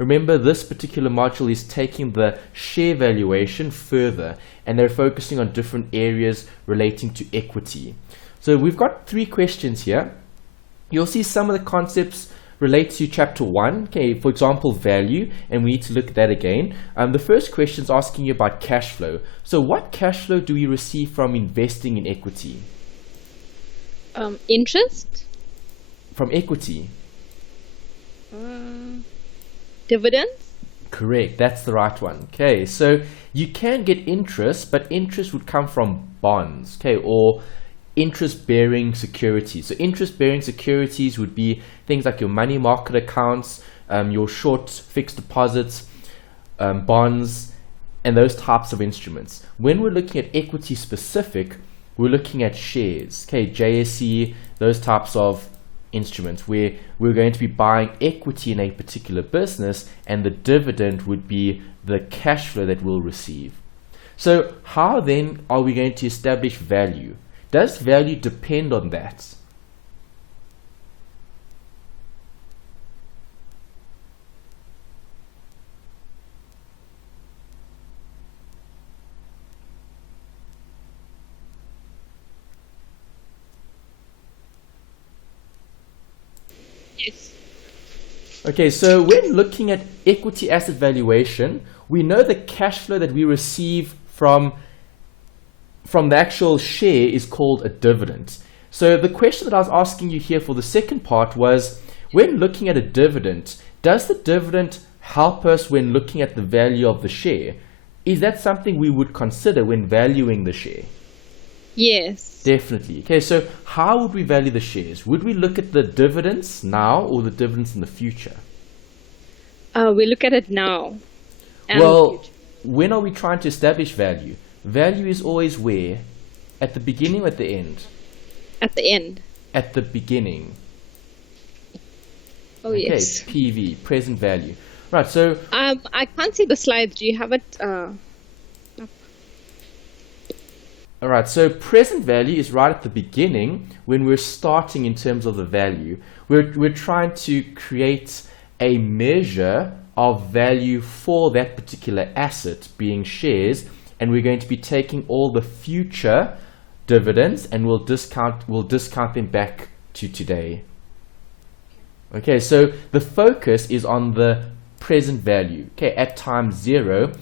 Remember, this particular module is taking the share valuation further, and they're focusing on different areas relating to equity. So we've got 3 questions here. You'll see some of the concepts relate to chapter 1, okay, for example, value, and we need to look at that again. The first question is asking you about cash flow. So what cash flow do we receive from investing in equity? Interest? From equity? Dividends? Correct, that's the right one. Okay, so you can get interest, but interest would come from bonds, okay, or interest-bearing securities. So interest-bearing securities would be things like your money market accounts, your short fixed deposits, bonds, and those types of instruments. When we're looking at equity specific, we're looking at shares, okay, JSE, those types of instruments where we're going to be buying equity in a particular business, and the dividend would be the cash flow that we'll receive. So how then are we going to establish value? Does value depend on that? Yes. Okay, so when looking at equity asset valuation, we know the cash flow that we receive from the actual share is called a dividend. So the question that I was asking you here for the second part was, when looking at a dividend, does the dividend help us when looking at the value of the share? Is that something we would consider when valuing the share? Yes. Definitely. Okay, so how would we value the shares? Would we look at the dividends now or the dividends in the future? We look at it now. And Well, when are we trying to establish value? Value is always where? At the beginning or at the end? at the end. At the beginning. Oh, Okay, yes. PV, present value. Right, so I can't see the slides. Do you have it? Up? alright, so present value is right at the beginning when we're starting in terms of the value. We're trying to create a measure of value for that particular asset, being shares, and we're going to be taking all the future dividends and we'll discount them back to today. Okay, so the focus is on the present value. Okay, at time 0,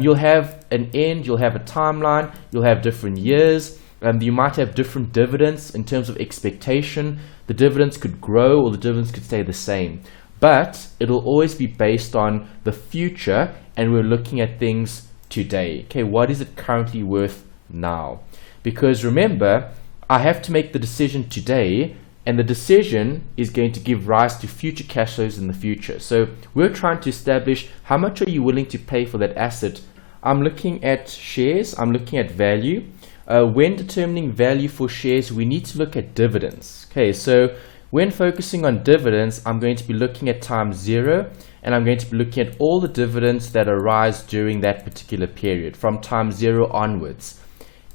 you'll have an end, you'll have a timeline, you'll have different years, you might have different dividends in terms of expectation. The dividends could grow or the dividends could stay the same, but it'll always be based on the future, and we're looking at things today. Okay, what is it currently worth now? Because remember, I have to make the decision today, and the decision is going to give rise to future cash flows in the future. So we're trying to establish how much are you willing to pay for that asset. I'm looking at shares, I'm looking at value. When determining value for shares, we need to look at dividends. Okay, so when focusing on dividends, I'm going to be looking at time 0, and I'm going to be looking at all the dividends that arise during that particular period, from time 0 onwards.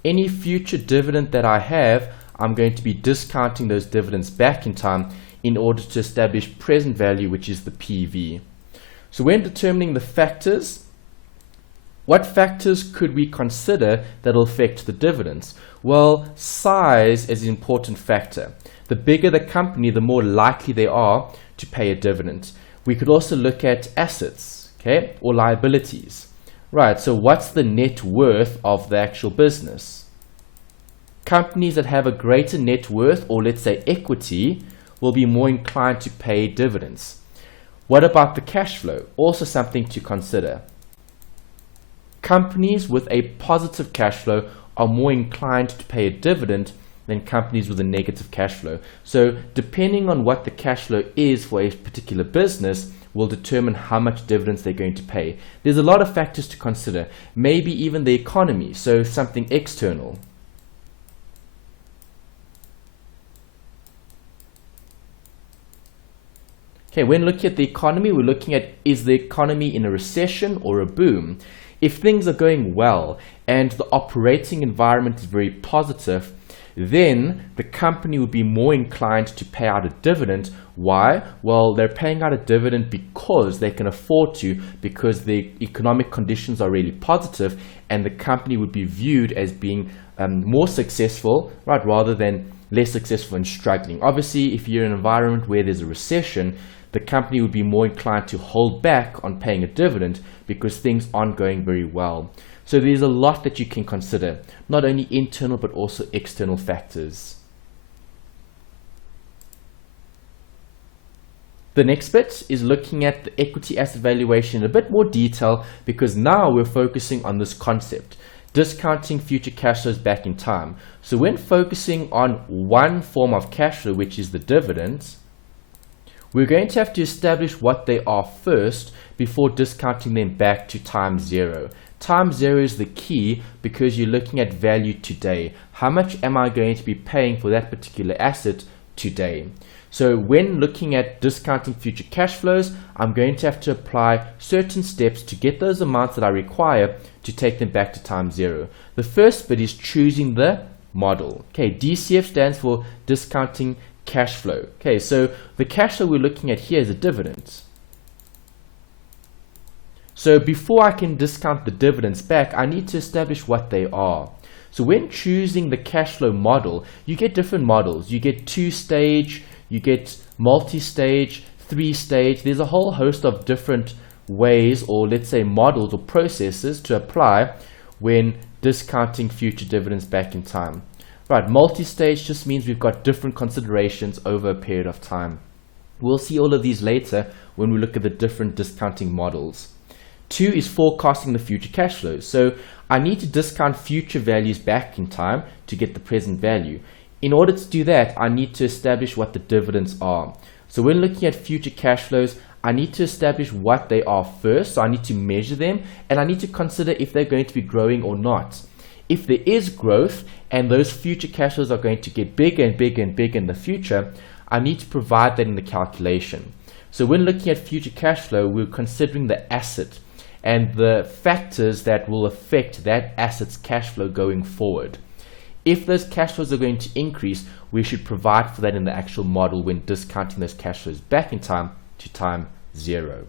Any future dividend that I have, I'm going to be discounting those dividends back in time in order to establish present value, which is the PV. So when determining the factors, what factors could we consider that will affect the dividends? Well, size is an important factor. The bigger the company, the more likely they are to pay a dividend. We could also look at assets, okay, or liabilities. Right, so what's the net worth of the actual business? Companies that have a greater net worth, or let's say equity, will be more inclined to pay dividends. What about the cash flow? Also something to consider. Companies with a positive cash flow are more inclined to pay a dividend than companies with a negative cash flow. So depending on what the cash flow is for a particular business will determine how much dividends they're going to pay. There's a lot of factors to consider, maybe even the economy, so something external. Okay, when looking at the economy, we're looking at, is the economy in a recession or a boom? If things are going well and the operating environment is very positive, then the company would be more inclined to pay out a dividend. Why? Well, they're paying out a dividend because they can afford to, because the economic conditions are really positive, and the company would be viewed as being more successful, right, rather than less successful and struggling. Obviously, if you're in an environment where there's a recession, the company would be more inclined to hold back on paying a dividend because things aren't going very well. So there's a lot that you can consider, not only internal but also external factors. The next bit is looking at the equity asset valuation in a bit more detail, because now we're focusing on this concept, discounting future cash flows back in time. So when focusing on one form of cash flow, which is the dividends, we're going to have to establish what they are first before discounting them back to time zero. Time zero is the key because you're looking at value today. How much am I going to be paying for that particular asset today? So when looking at discounting future cash flows, I'm going to have to apply certain steps to get those amounts that I require to take them back to time zero. The first bit is choosing the model. Okay, DCF stands for discounting cash flow. Okay, so the cash flow we're looking at here is a dividend. So before I can discount the dividends back, I need to establish what they are. So when choosing the cash flow model, you get different models. You get 2-stage, you get multi-stage, 3-stage. There's a whole host of different ways, or let's say models or processes to apply when discounting future dividends back in time. Right, multi-stage just means we've got different considerations over a period of time. We'll see all of these later when we look at the different discounting models. 2 is forecasting the future cash flows. So I need to discount future values back in time to get the present value. In order to do that, I need to establish what the dividends are. So when looking at future cash flows, I need to establish what they are first. So I need to measure them, and I need to consider if they're going to be growing or not. If there is growth and those future cash flows are going to get bigger and bigger and bigger in the future, I need to provide that in the calculation. So when looking at future cash flow, we're considering the asset and the factors that will affect that asset's cash flow going forward. If those cash flows are going to increase, we should provide for that in the actual model when discounting those cash flows back in time to time zero.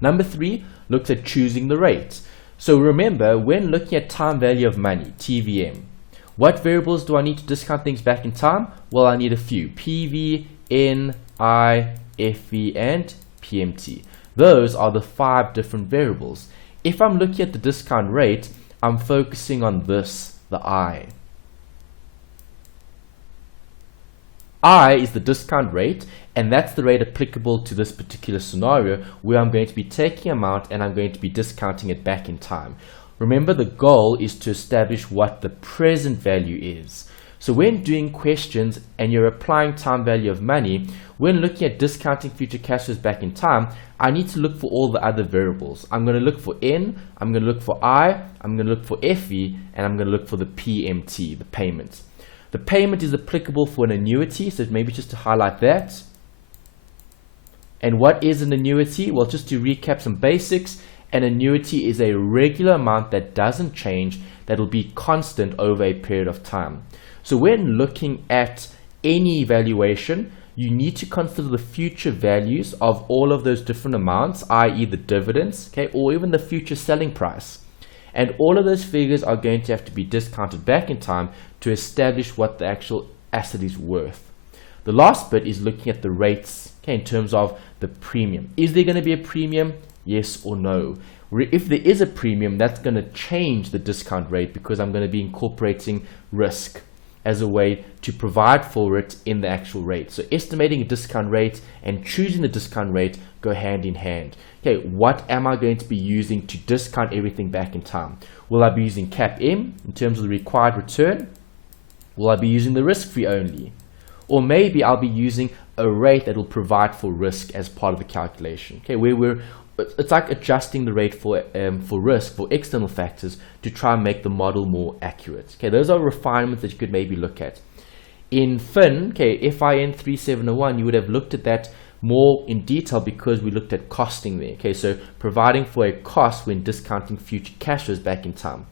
Number 3 looks at choosing the rate. So remember, when looking at time value of money, TVM, what variables do I need to discount things back in time? Well, I need a few: PV, N, I, FV, and PMT. Those are the 5 different variables. If I'm looking at the discount rate, I'm focusing on this, the I. I is the discount rate, and that's the rate applicable to this particular scenario where I'm going to be taking amount and I'm going to be discounting it back in time. Remember, the goal is to establish what the present value is. So when doing questions and you're applying time value of money, when looking at discounting future cash flows back in time, I need to look for all the other variables. I'm going to look for N, I'm going to look for I, I'm going to look for FE, and I'm going to look for the PMT, the payment. The payment is applicable for an annuity, so maybe just to highlight that. And what is an annuity? Well, just to recap some basics, an annuity is a regular amount that doesn't change, that will be constant over a period of time. So when looking at any valuation, you need to consider the future values of all of those different amounts, i.e. the dividends, okay, or even the future selling price. And all of those figures are going to have to be discounted back in time to establish what the actual asset is worth. The last bit is looking at the rates, okay, in terms of the premium. Is there going to be a premium? Yes or no? If there is a premium, that's going to change the discount rate because I'm going to be incorporating risk as a way to provide for it in the actual rate. So estimating a discount rate and choosing the discount rate go hand in hand. Okay, what am I going to be using to discount everything back in time? Will I be using CAPM in terms of the required return? Will I be using the risk-free only? Or maybe I'll be using a rate that will provide for risk as part of the calculation. Okay, where it's like adjusting the rate for risk, for external factors, to try and make the model more accurate. Okay, those are refinements that you could maybe look at. In FIN, okay, FIN 3701, you would have looked at that more in detail because we looked at costing there. Okay, so providing for a cost when discounting future cash flows back in time.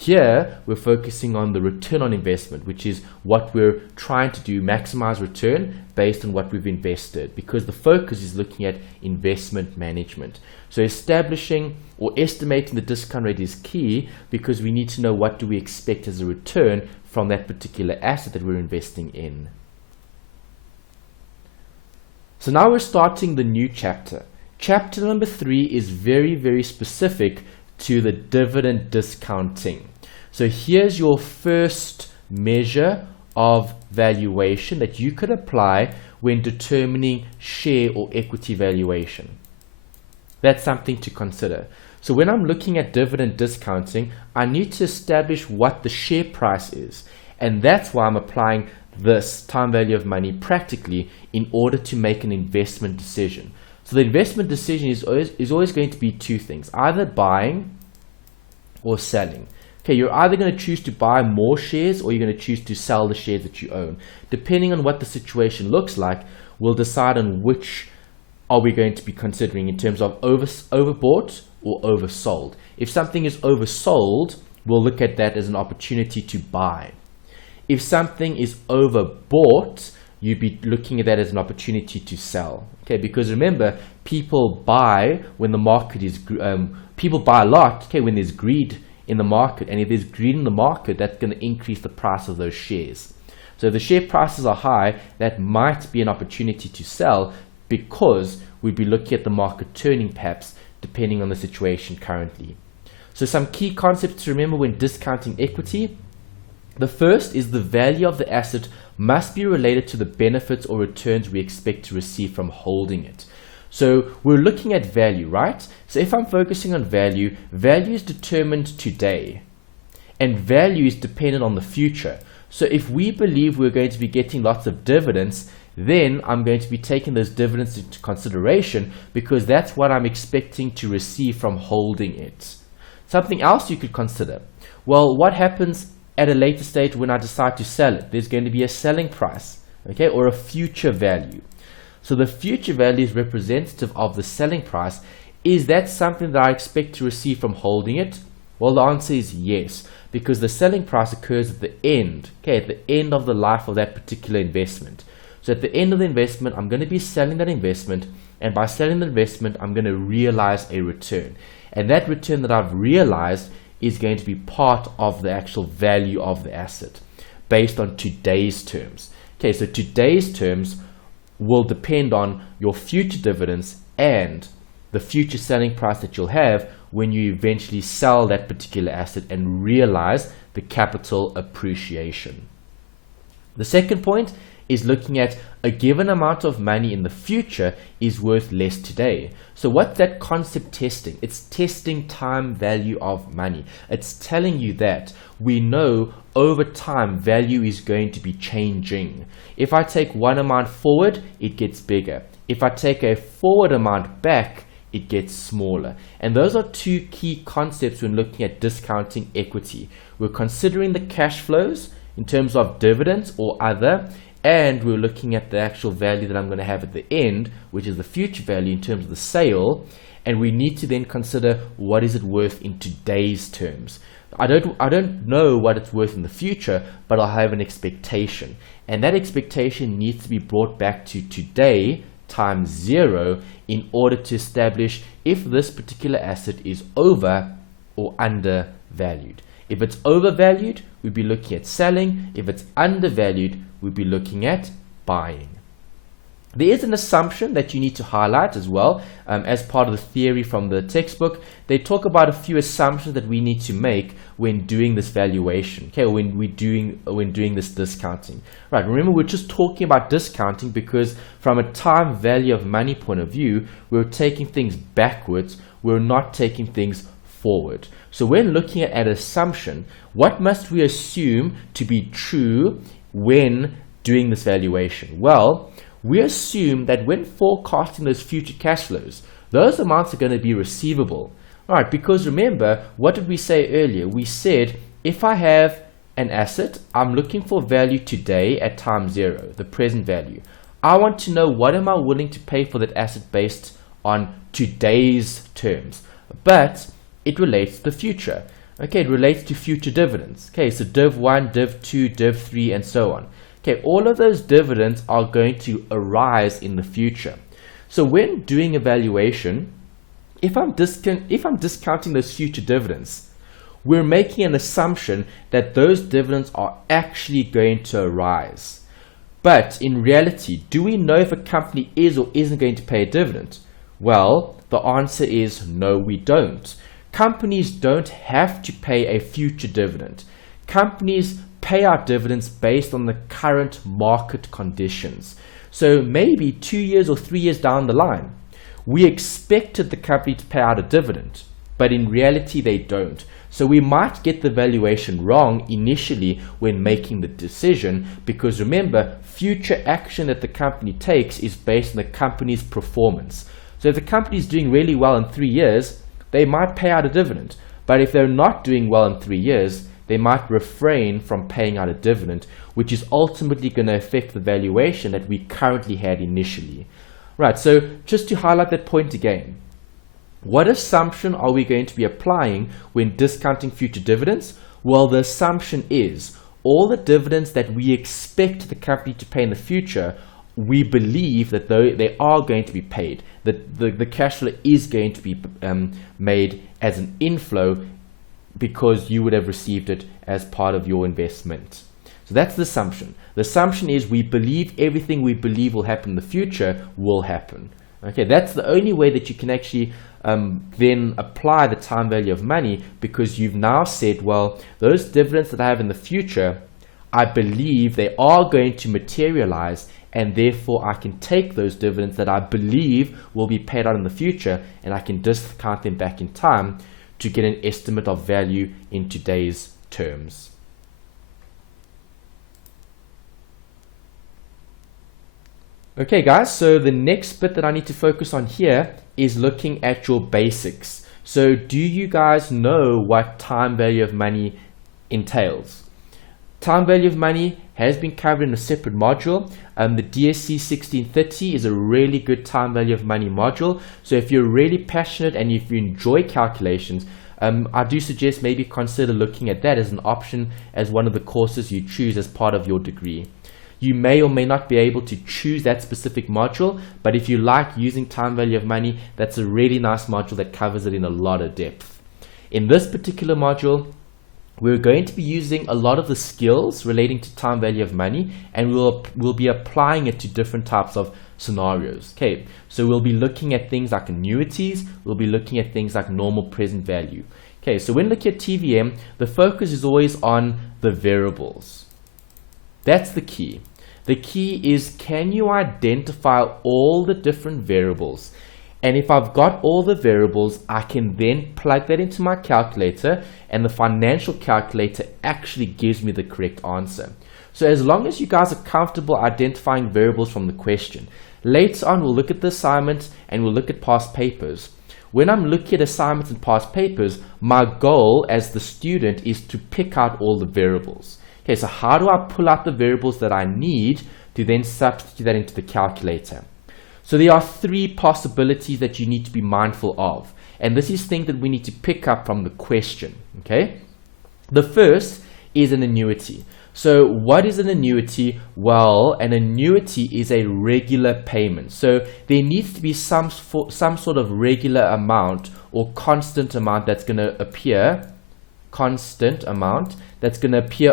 Here, we're focusing on the return on investment, which is what we're trying to do, maximize return based on what we've invested, because the focus is looking at investment management. So establishing or estimating the discount rate is key, because we need to know what do we expect as a return from that particular asset that we're investing in. So now we're starting the new chapter. Chapter number 3 is very, very specific to the dividend discounting. So here's your first measure of valuation that you could apply when determining share or equity valuation. That's something to consider. So when I'm looking at dividend discounting, I need to establish what the share price is. And that's why I'm applying this time value of money practically in order to make an investment decision. So the investment decision is always going to be two things, either buying or selling. Okay, you're either going to choose to buy more shares or you're going to choose to sell the shares that you own. Depending on what the situation looks like, we'll decide on which are we going to be considering in terms of overbought or oversold. If something is oversold, we'll look at that as an opportunity to buy. If something is overbought, you'd be looking at that as an opportunity to sell. Okay, because remember, people buy when the market is people buy a lot. Okay, when there's greed in the market, and if there's greed in the market, that's going to increase the price of those shares. So if the share prices are high, that might be an opportunity to sell, because we'd be looking at the market turning perhaps depending on the situation currently. So some key concepts to remember when discounting equity. The first is the value of the asset must be related to the benefits or returns we expect to receive from holding it. So we're looking at value, right? So if I'm focusing on value, value is determined today, and value is dependent on the future. So if we believe we're going to be getting lots of dividends, then I'm going to be taking those dividends into consideration, because that's what I'm expecting to receive from holding it. Something else you could consider. Well, what happens at a later stage when I decide to sell it? There's going to be a selling price, okay, or a future value. So the future value is representative of the selling price. Is that something that I expect to receive from holding it? Well, the answer is yes, because the selling price occurs at the end, okay, at the end of the life of that particular investment. So at the end of the investment, I'm going to be selling that investment, and by selling the investment, I'm going to realize a return. And that return that I've realized is going to be part of the actual value of the asset based on today's terms. Okay, so today's terms will depend on your future dividends and the future selling price that you'll have when you eventually sell that particular asset and realize the capital appreciation. The second point is looking at a given amount of money in the future is worth less today. So what's that concept testing? It's testing time value of money. It's telling you that we know over time value is going to be changing. If I take one amount forward, it gets bigger. If I take a forward amount back, it gets smaller. And those are two key concepts when looking at discounting equity. We're considering the cash flows in terms of dividends or other, and we're looking at the actual value that I'm going to have at the end, which is the future value in terms of the sale, and we need to then consider what is it worth in today's terms. I don't know what it's worth in the future, but I'll have an expectation, and that expectation needs to be brought back to today times 0 in order to establish if this particular asset is over or undervalued. If it's overvalued, we'd be looking at selling. If it's undervalued, we'd be looking at buying. There is an assumption that you need to highlight as well as part of the theory from the textbook. They talk about a few assumptions that we need to make when doing this valuation, okay, when doing this discounting. Right, remember we're just talking about discounting because from a time value of money point of view, we're taking things backwards, we're not taking things forward. So when looking at an assumption, what must we assume to be true when doing this valuation? Well, we assume that when forecasting those future cash flows, those amounts are going to be receivable. All right, because remember, what did we say earlier? We said if I have an asset, I'm looking for value today at time 0, the present value. I want to know what am I willing to pay for that asset based on today's terms. But it relates to the future. Okay, it relates to future dividends. Okay, so div 1, div 2, div 3, and so on. Okay, all of those dividends are going to arise in the future. So when doing a valuation, if I'm discounting those future dividends, we're making an assumption that those dividends are actually going to arise. But in reality, do we know if a company is or isn't going to pay a dividend? Well, the answer is no, we don't. Companies don't have to pay a future dividend. Companies pay out dividends based on the current market conditions. So maybe 2 years or 3 years down the line, we expected the company to pay out a dividend, but in reality they don't. So we might get the valuation wrong initially when making the decision, because remember, future action that the company takes is based on the company's performance. So if the company is doing really well in 3 years, they might pay out a dividend. But if they're not doing well in 3 years, they might refrain from paying out a dividend, which is ultimately going to affect the valuation that we currently had initially. Right, so just to highlight that point again, what assumption are we going to be applying when discounting future dividends? Well, the assumption is all the dividends that we expect the company to pay in the future, we believe that they are going to be paid, that the cash flow is going to be made as an inflow because you would have received it as part of your investment. So that's the assumption. The assumption is we believe everything we believe will happen in the future will happen. Okay, that's the only way that you can actually then apply the time value of money, because you've now said, well, those dividends that I have in the future, I believe they are going to materialize, and therefore I can take those dividends that I believe will be paid out in the future and I can discount them back in time to get an estimate of value in today's terms. Okay guys, so the next bit that I need to focus on here is looking at your basics. So do you guys know what time value of money entails? Time value of money has been covered in a separate module. The DSC 1630 is a really good time value of money module. So if you're really passionate and if you enjoy calculations, I do suggest maybe consider looking at that as an option as one of the courses you choose as part of your degree. You may or may not be able to choose that specific module, but if you like using time value of money, that's a really nice module that covers it in a lot of depth. In this particular module, we're going to be using a lot of the skills relating to time value of money, and we'll be applying it to different types of scenarios. Okay, so we'll be looking at things like annuities, we'll be looking at things like normal present value. Okay, so when looking at TVM, the focus is always on the variables. That's the key. The key is, can you identify all the different variables? And if I've got all the variables, I can then plug that into my calculator, and the financial calculator actually gives me the correct answer. So as long as you guys are comfortable identifying variables from the question, later on we'll look at the assignment and we'll look at past papers. When I'm looking at assignments and past papers, my goal as the student is to pick out all the variables. Okay, so how do I pull out the variables that I need to then substitute that into the calculator? So there are three possibilities that you need to be mindful of, and this is things that we need to pick up from the question. Okay, the first is an annuity. So what is an annuity? Well, an annuity is a regular payment. So there needs to be some sort of regular amount or constant amount that's going to appear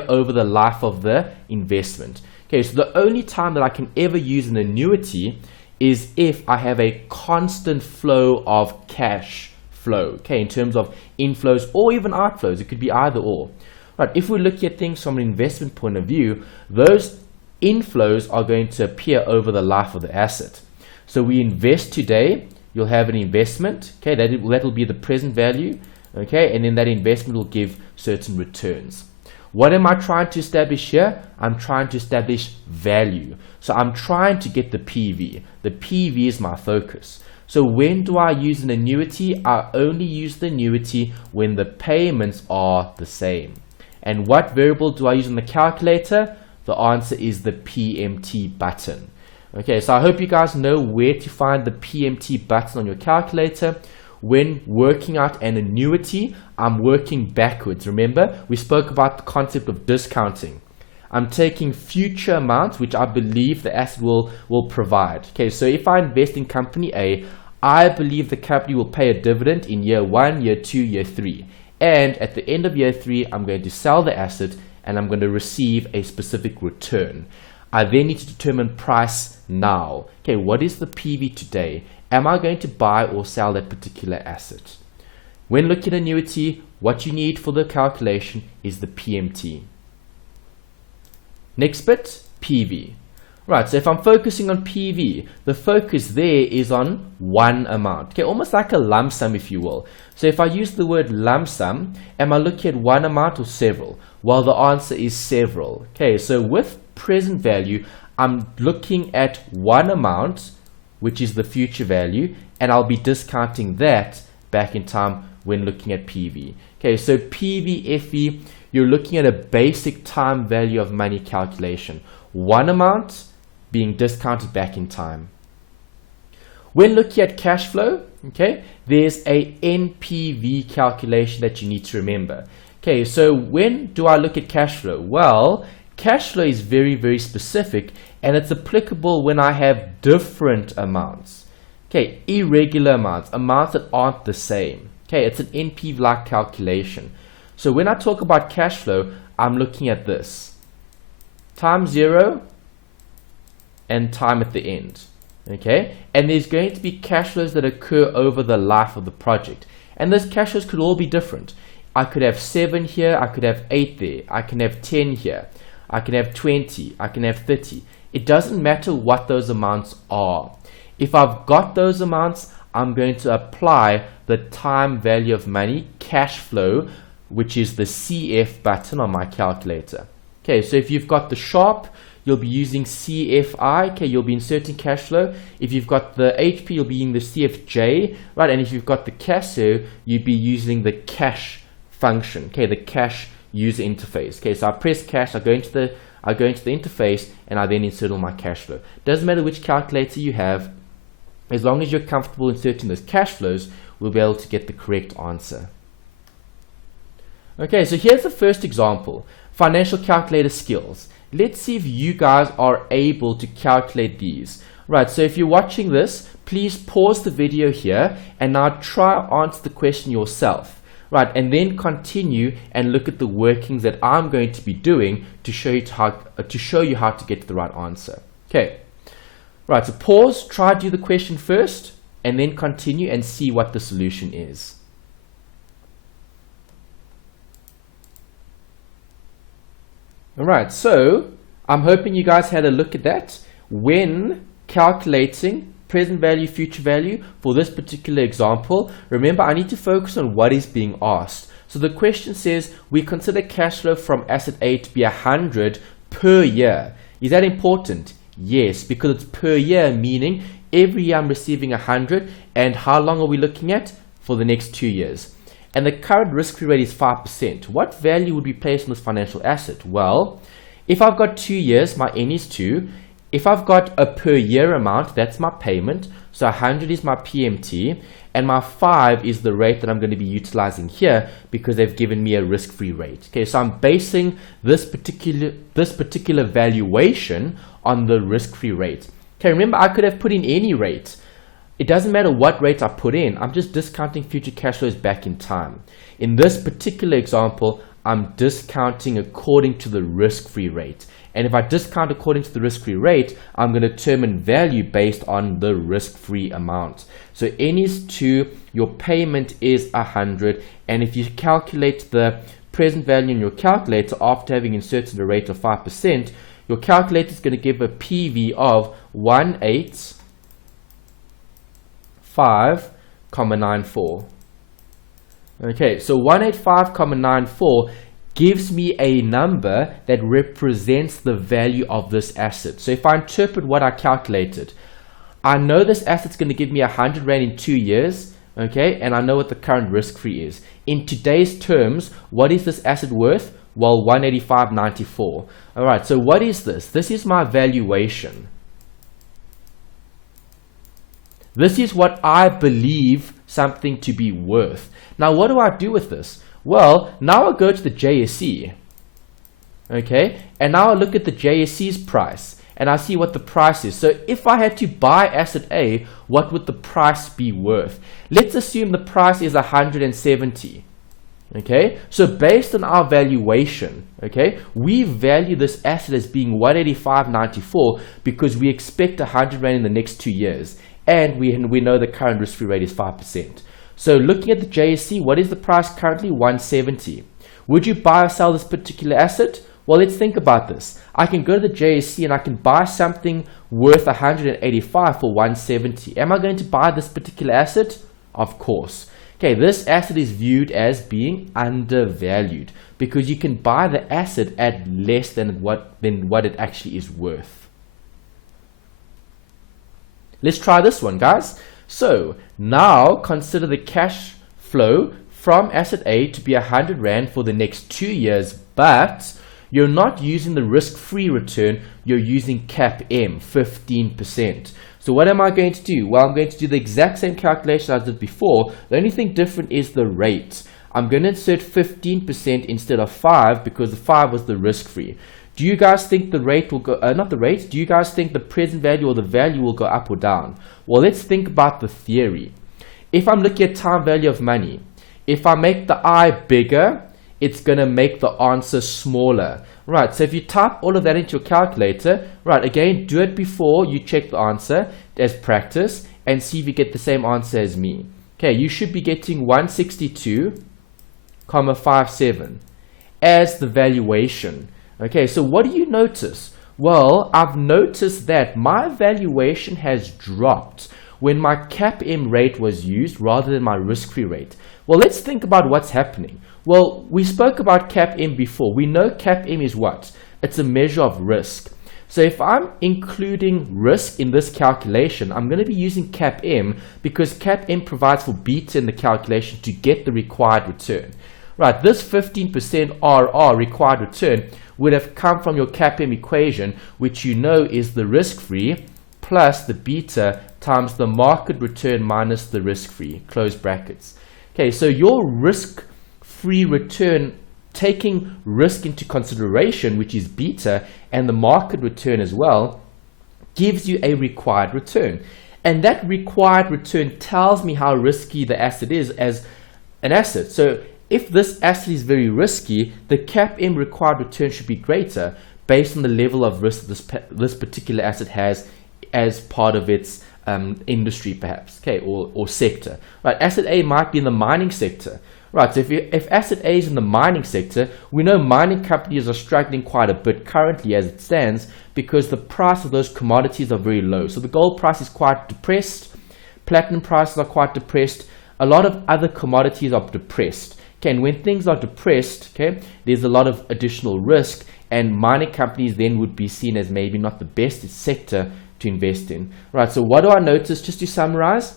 over the life of the investment. Okay, so the only time that I can ever use an annuity is if I have a constant flow of cash flow, okay, in terms of inflows or even outflows. It could be either or. Right, if we look at things from an investment point of view, those inflows are going to appear over the life of the asset. So we invest today, you'll have an investment, okay, that'll be the present value, okay, and then that investment will give certain returns. What am I trying to establish here? I'm trying to establish value. So I'm trying to get the PV. The PV is my focus. So when do I use an annuity? I only use the annuity when the payments are the same. And what variable do I use in the calculator? The answer is the PMT button. Okay, so I hope you guys know where to find the PMT button on your calculator. when working out an annuity, I'm working backwards. Remember, we spoke about the concept of discounting. I'm taking future amounts which I believe the asset will provide. Okay, so if I invest in company A, I believe the company will pay a dividend in year 1, year 2, year 3. And at the end of year 3, I'm going to sell the asset and I'm going to receive a specific return. I then need to determine price now. Okay, what is the PV today? Am I going to buy or sell that particular asset? When looking at annuity, what you need for the calculation is the PMT. Next bit, PV. Right, so if I'm focusing on PV, the focus there is on one amount. Okay, almost like a lump sum, if you will. So if I use the word lump sum, am I looking at one amount or several? Well, the answer is several. Okay, so with present value, I'm looking at one amount, which is the future value, and I'll be discounting that back in time when looking at PV. Okay, so PV, you're looking at a basic time value of money calculation. One amount being discounted back in time. When looking at cash flow, okay, there's a NPV calculation that you need to remember. Okay, so when do I look at cash flow? Well, cash flow is very, very specific, and it's applicable when I have different amounts. Okay, irregular amounts, amounts that aren't the same. Okay, it's an NPV-like calculation. So when I talk about cash flow, I'm looking at this. Time 0 and time at the end. Okay, and there's going to be cash flows that occur over the life of the project. And those cash flows could all be different. I could have 7 here, I could have 8 there, I can have 10 here, I can have 20, I can have 30. It doesn't matter what those amounts are. If I've got those amounts, I'm going to apply the time value of money, cash flow, which is the CF button on my calculator. Okay, so if you've got the sharp, you'll be using CFI. Okay, you'll be inserting cash flow. If you've got the HP, you'll be using the CFJ, right? And if you've got the Casio, you'd be using the cash function. Okay, the cash user interface. Okay, so I press cash, I go into the interface, and I then insert all my cash flow. Doesn't matter which calculator you have, as long as you're comfortable inserting those cash flows, we'll be able to get the correct answer. Okay, so here's the first example, financial calculator skills. Let's see if you guys are able to calculate these. Right, so if you're watching this, please pause the video here and now try to answer the question yourself. Right, and then continue and look at the workings that I'm going to be doing to show you how to get to the right answer. Okay, right, so pause, try to do the question first, and then continue and see what the solution is. Alright, so I'm hoping you guys had a look at that. When calculating present value, future value for this particular example, remember I need to focus on what is being asked. So the question says we consider cash flow from asset A to be 100 per year. Is that important? Yes, because it's per year, meaning every year I'm receiving 100, and how long are we looking at? For the next 2 years. And the current risk-free rate is 5%. What value would be placed on this financial asset? Well, if I've got 2 years, my N is 2. If I've got a per year amount, that's my payment. So 100 is my PMT, and my 5 is the rate that I'm going to be utilizing here because they've given me a risk-free rate. Okay, so I'm basing this particular valuation on the risk-free rate. Okay, remember I could have put in any rate. It doesn't matter what rate I put in, I'm just discounting future cash flows back in time. In this particular example, I'm discounting according to the risk-free rate. And if I discount according to the risk-free rate, I'm going to determine value based on the risk-free amount. So N is 2, your payment is 100, and if you calculate the present value in your calculator after having inserted a rate of 5%, your calculator is going to give a PV of 185,94. Okay, so 185,94 gives me a number that represents the value of this asset. So if I interpret what I calculated, I know this asset's going to give me 100 Rand in 2 years, okay, and I know what the current risk-free is. In today's terms, what is this asset worth? Well, 185.94. All right, so what is this? This is my valuation. This is what I believe something to be worth. Now, what do I do with this? Well, now I go to the JSE, okay, and now I look at the JSE's price, and I see what the price is. So if I had to buy asset A, what would the price be worth? Let's assume the price is 170. Okay, so based on our valuation, okay, we value this asset as being 185.94 because we expect 100 Rand in the next 2 years, and we know the current risk-free rate is 5%. So looking at the JSE, what is the price currently? 170. Would you buy or sell this particular asset? Well, let's think about this. I can go to the JSE and I can buy something worth 185 for 170. Am I going to buy this particular asset? Of course. Okay, this asset is viewed as being undervalued because you can buy the asset at less than what it actually is worth. Let's try this one, guys. So now consider the cash flow from asset A to be 100 Rand for the next 2 years, but you're not using the risk-free return, you're using cap M, 15%. So what am I going to do? Well, I'm going to do the exact same calculation I did before. The only thing different is the rate. I'm going to insert 15% instead of 5 because the 5 was the risk-free. Do you guys think the rate will go, not the rate, do you guys think the present value or the value will go up or down? Well, let's think about the theory. If I'm looking at time value of money, if I make the I bigger, it's going to make the answer smaller. Right, so if you type all of that into your calculator, right, again, do it before you check the answer as practice and see if you get the same answer as me. Okay, you should be getting 162,57 as the valuation. Okay, so what do you notice? Well, I've noticed that my valuation has dropped when my cap M rate was used rather than my risk-free rate. Well, let's think about what's happening. Well, we spoke about cap M before. We know cap M is what? It's a measure of risk. So if I'm including risk in this calculation, I'm going to be using cap M because cap M provides for beta in the calculation to get the required return. Right, this 15% RR required return would have come from your cap M equation, which you know is the risk-free plus the beta times the market return minus the risk-free, close brackets. Okay, so your risk-free return, taking risk into consideration, which is beta, and the market return as well, gives you a required return. And that required return tells me how risky the asset is as an asset. So if this asset is very risky, the cap M required return should be greater based on the level of risk this particular asset has as part of its industry, perhaps, okay, or sector. Right, asset A might be in the mining sector. Right, so if asset A is in the mining sector, we know mining companies are struggling quite a bit currently as it stands because the price of those commodities are very low. So the gold price is quite depressed, platinum prices are quite depressed, a lot of other commodities are depressed. Okay, and when things are depressed, okay, there's a lot of additional risk, and mining companies then would be seen as maybe not the best sector to invest in. Right, so what do I notice? Just to summarize,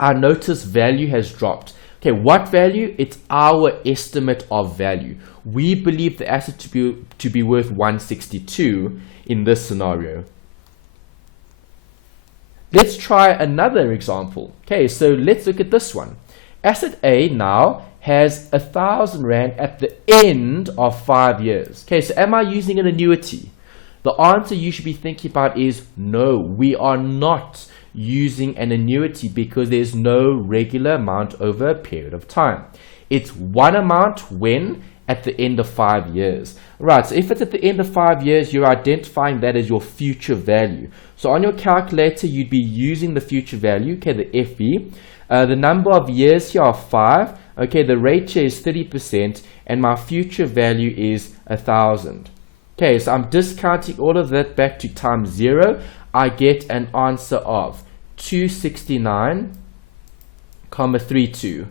I notice value has dropped. Okay, what value? It's our estimate of value. We believe the asset to be worth 162 in this scenario. Let's try another example. Okay, so let's look at this one. Asset A now has 1,000 Rand at the end of 5 years. Okay, so am I using an annuity? The answer you should be thinking about is no, we are not using an annuity because there's no regular amount over a period of time. It's one amount when at the end of 5 years. Right, so if it's at the end of 5 years, you're identifying that as your future value. So on your calculator, you'd be using the future value, okay, the FV. The number of years here are 5. Okay, the rate here is 30%, and my future value is 1,000. Okay, so I'm discounting all of that back to times 0. I get an answer of 269,32.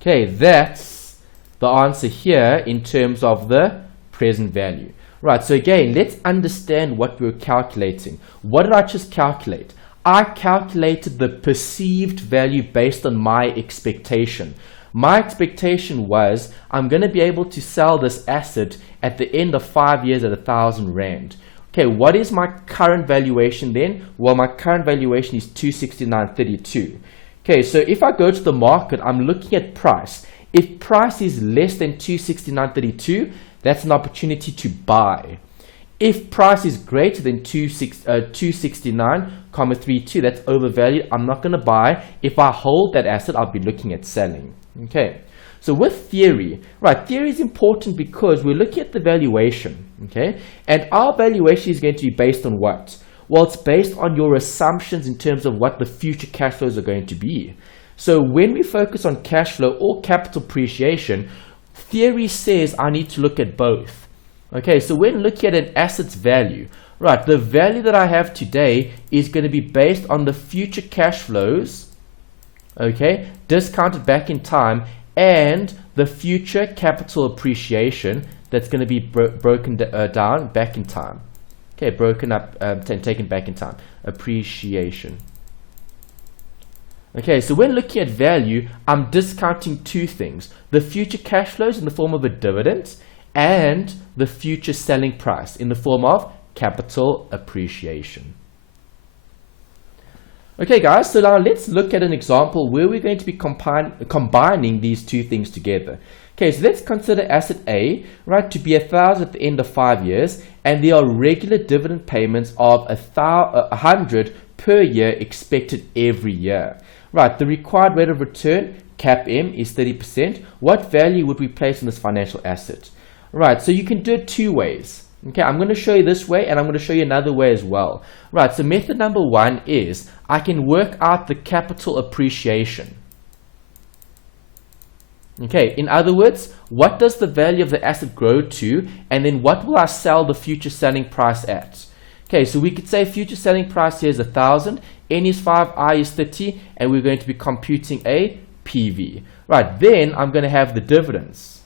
Okay, that's the answer here in terms of the present value. Right, so again, let's understand what we're calculating. What did I just calculate? I calculated the perceived value based on my expectation. My expectation was I'm going to be able to sell this asset at the end of 5 years at 1,000 Rand. Okay, what is my current valuation then? Well, my current valuation is 269.32. Okay, so if I go to the market, I'm looking at price. If price is less than 269.32, that's an opportunity to buy. If price is greater than 269.32, that's overvalued. I'm not going to buy. If I hold that asset, I'll be looking at selling. Okay, so with theory, right, theory is important because we're looking at the valuation. Okay, and our valuation is going to be based on what? Well, it's based on your assumptions in terms of what the future cash flows are going to be. So when we focus on cash flow or capital appreciation, theory says I need to look at both. Okay, so when looking at an asset's value, right, the value that I have today is going to be based on the future cash flows, okay, discounted back in time, and the future capital appreciation that's going to be broken down back in time. Okay, broken up and taken back in time. Appreciation. Okay, so when looking at value, I'm discounting two things. The future cash flows in the form of a dividend and the future selling price in the form of capital appreciation. Okay guys, so now let's look at an example where we're going to be combining these two things together. Okay, so let's consider asset A, right, to be 1,000 at the end of 5 years, and there are regular dividend payments of 100 per year expected every year. Right, the required rate of return, cap M, is 30%. What value would we place on this financial asset? Right, so you can do it two ways. Okay, I'm going to show you this way and I'm going to show you another way as well. Right, so method number one is I can work out the capital appreciation. Okay, in other words, what does the value of the asset grow to, and then what will I sell the future selling price at? Okay, so we could say future selling price here is 1,000, N is 5, I is 30, and we're going to be computing a PV. Right, then I'm going to have the dividends.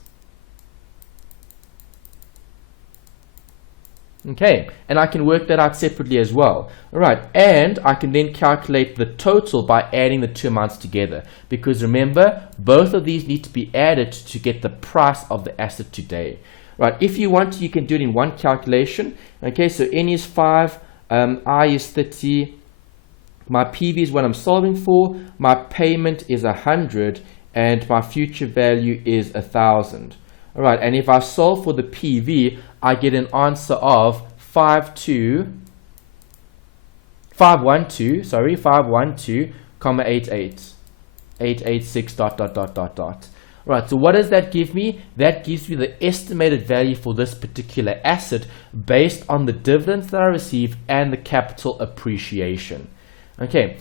Okay, and I can work that out separately as well. Alright, and I can then calculate the total by adding the two amounts together. Because remember, both of these need to be added to get the price of the asset today. Right, if you want to, you can do it in one calculation. Okay, so N is 5, I is 30, my PV is what I'm solving for, my payment is 100, and my future value is 1,000. Alright, and if I solve for the PV, I get an answer of 512, comma 886 dot. Right, so what does that give me? That gives me the estimated value for this particular asset based on the dividends that I receive and the capital appreciation. Okay,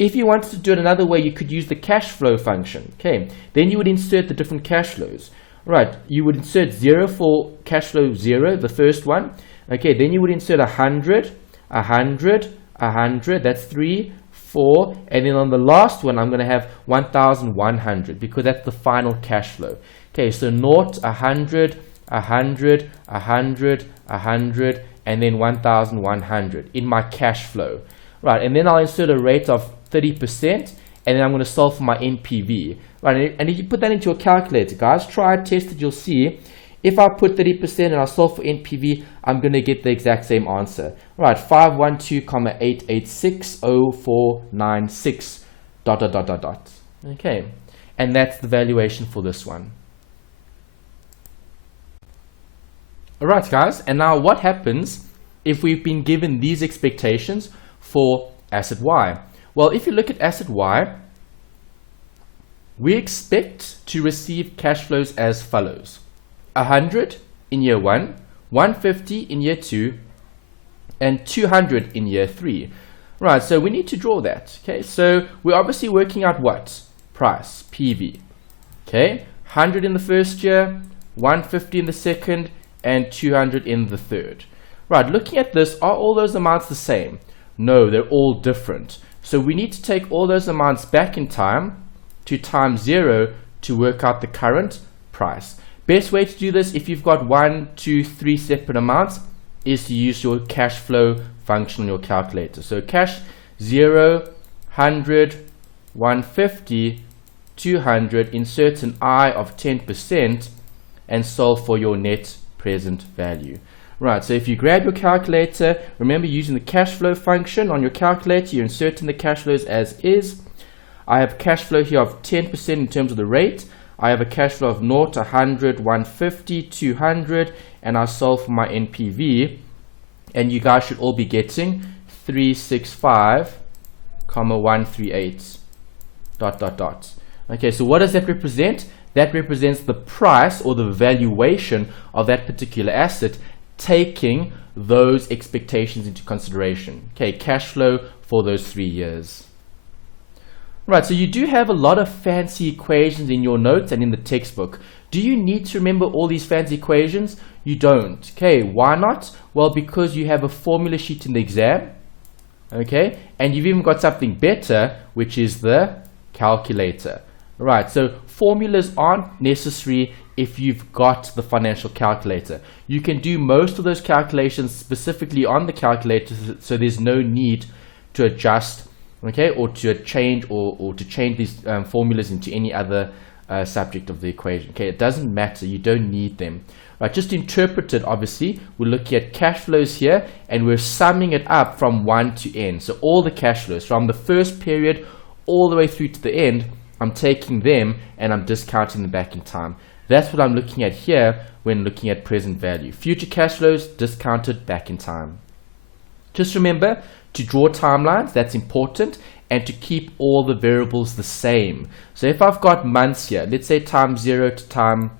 if you wanted to do it another way, you could use the cash flow function. Okay, then you would insert the different cash flows. Right, you would insert 0 for cash flow 0, the first one. Okay, then you would insert 100, 100, 100, that's 3, 4, and then on the last one I'm going to have 1,100 because that's the final cash flow. Okay, so 0, 100, 100, 100, 100, and then 1,100 in my cash flow. Right, and then I'll insert a rate of 30%, and then I'm going to solve for my NPV. Right, and if you put that into a calculator, guys, try it, test it, you'll see. If I put 30% and I solve for NPV, I'm going to get the exact same answer. Right, 512,886,0496 ... Okay, and that's the valuation for this one. Alright guys, and now what happens if we've been given these expectations for asset Y? Well, if you look at asset Y, we expect to receive cash flows as follows: 100 in year 1, 150 in year 2, and 200 in year 3. Right, so we need to draw that. Okay, so we're obviously working out what? Price, PV. Okay, 100 in the first year, 150 in the second, and 200 in the third. Right, looking at this, are all those amounts the same? No, they're all different. So we need to take all those amounts back in time to times 0 to work out the current price. Best way to do this, if you've got 1, 2, 3 separate amounts, is to use your cash flow function on your calculator. So cash 0, 100, 150, 200, insert an I of 10% and solve for your net present value. Right, so if you grab your calculator, remember using the cash flow function on your calculator, you're inserting the cash flows as is. I have cash flow here of 10% in terms of the rate. I have a cash flow of 0 to 100, 150, 200, and I solve for my NPV. And you guys should all be getting 365,138, ... Okay, so what does that represent? That represents the price or the valuation of that particular asset, taking those expectations into consideration. Okay, cash flow for those 3 years. Right, so you do have a lot of fancy equations in your notes and in the textbook. Do you need to remember all these fancy equations? You don't. Okay, why not? Well, because you have a formula sheet in the exam. Okay, and you've even got something better, which is the calculator. Right, so formulas aren't necessary if you've got the financial calculator. You can do most of those calculations specifically on the calculator, so there's no need to adjust, okay, or to change or to change these formulas into any other subject of the equation. Okay, it doesn't matter, you don't need them. Right, just to interpret it, obviously, we're looking at cash flows here, and we're summing it up from 1 to n. So all the cash flows from the first period all the way through to the end, I'm taking them and I'm discounting them back in time. That's what I'm looking at here when looking at present value. Future cash flows discounted back in time. Just remember to draw timelines, that's important, and to keep all the variables the same. So if I've got months here, let's say time 0 to time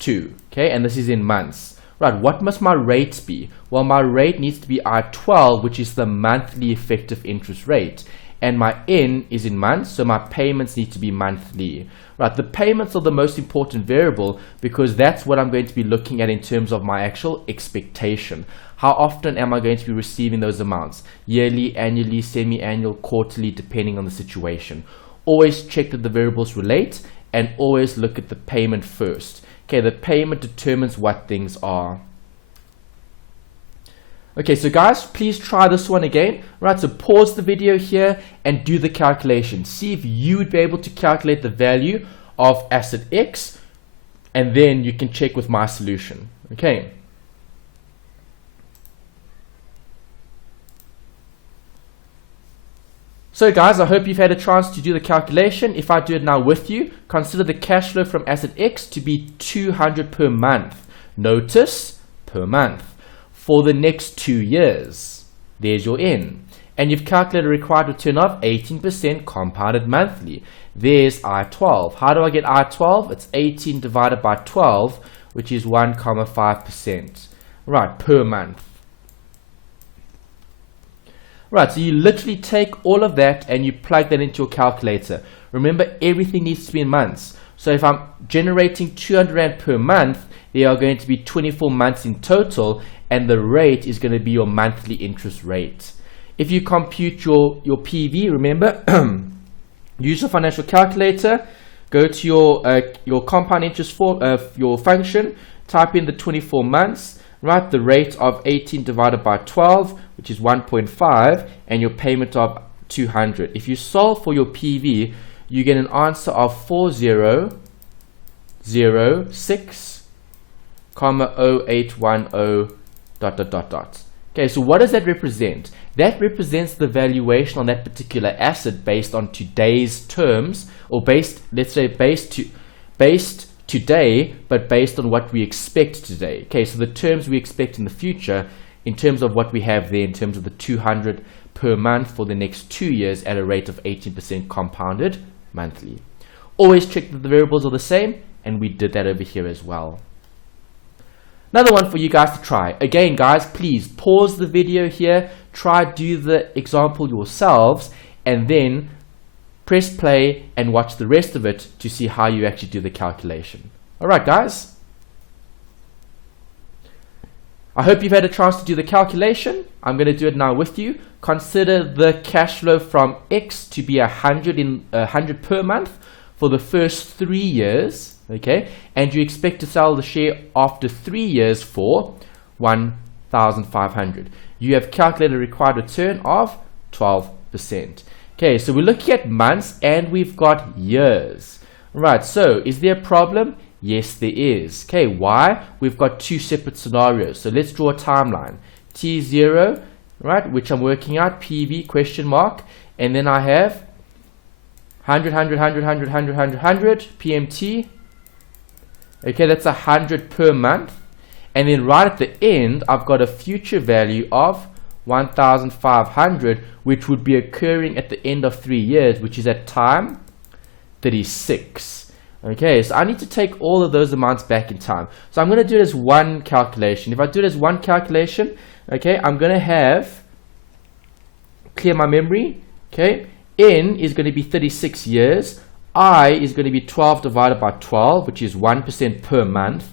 2, okay, and this is in months. Right, what must my rates be? Well, my rate needs to be I12, which is the monthly effective interest rate. And my N is in months, so my payments need to be monthly. Right, the payments are the most important variable because that's what I'm going to be looking at in terms of my actual expectation. How often am I going to be receiving those amounts? Yearly, annually, semi-annual, quarterly, depending on the situation. Always check that the variables relate and always look at the payment first. Okay, the payment determines what things are. Okay, so guys, please try this one again. Right, so pause the video here and do the calculation. See if you would be able to calculate the value of asset X, and then you can check with my solution. Okay. So guys, I hope you've had a chance to do the calculation. If I do it now with you, consider the cash flow from asset X to be 200 per month. Notice, per month. For the next 2 years. There's your N. And you've calculated a required return of 18% compounded monthly. There's I12. How do I get I12? It's 18 divided by 12, which is 1,5%. Right, per month. Right, so you literally take all of that and you plug that into your calculator. Remember, everything needs to be in months. So if I'm generating 200 Rand per month, there are going to be 24 months in total, and the rate is going to be your monthly interest rate. If you compute your PV, remember, use your financial calculator, go to your compound interest for your function, type in the 24 months, write the rate of 18 divided by 12, which is 1.5, and your payment of 200. If you solve for your PV, you get an answer of 4006,0810 ... Okay, so what does that represent? That represents the valuation on that particular asset based on today's terms, or based today, but based on what we expect today. Okay, so the terms we expect in the future in terms of what we have there in terms of the 200 per month for the next 2 years at a rate of 18% compounded monthly. Always check that the variables are the same, and we did that over here as well. Another one for you guys to try. Again, guys, please pause the video here, try do the example yourselves, and then press play and watch the rest of it to see how you actually do the calculation. Alright, guys. I hope you've had a chance to do the calculation. I'm going to do it now with you. Consider the cash flow from X to be 100 per month for the first 3 years. Okay, and you expect to sell the share after 3 years for 1,500. You have calculated a required return of 12%. Okay, so we're looking at months and we've got years. Right, so is there a problem? Yes, there is. Okay, why? We've got two separate scenarios. So let's draw a timeline. T0, right, which I'm working out, PV, question mark, and then I have 100, 100, 100, 100, 100, 100, 100, PMT. Okay, that's 100 per month. And then right at the end, I've got a future value of 1,500, which would be occurring at the end of 3 years, which is at time 36. Okay, so I need to take all of those amounts back in time. So I'm going to do it as one calculation. If I do it as one calculation, okay, I'm going to have, clear my memory, okay, N is going to be 36 years. I is going to be 12 divided by 12, which is 1% per month.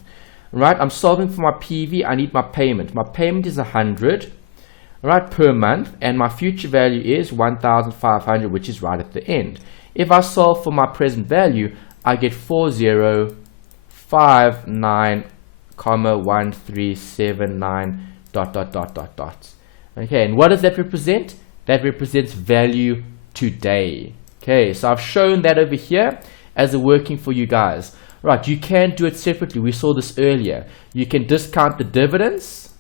Right, I'm solving for my PV. I need my payment. My payment is 100, right, per month, and my future value is 1,500, which is right at the end. If I solve for my present value, I get 4059,1379 ... Okay, and what does that represent? That represents value today. Okay, so I've shown that over here as a working for you guys. Right, you can do it separately. We saw this earlier. You can discount the dividends,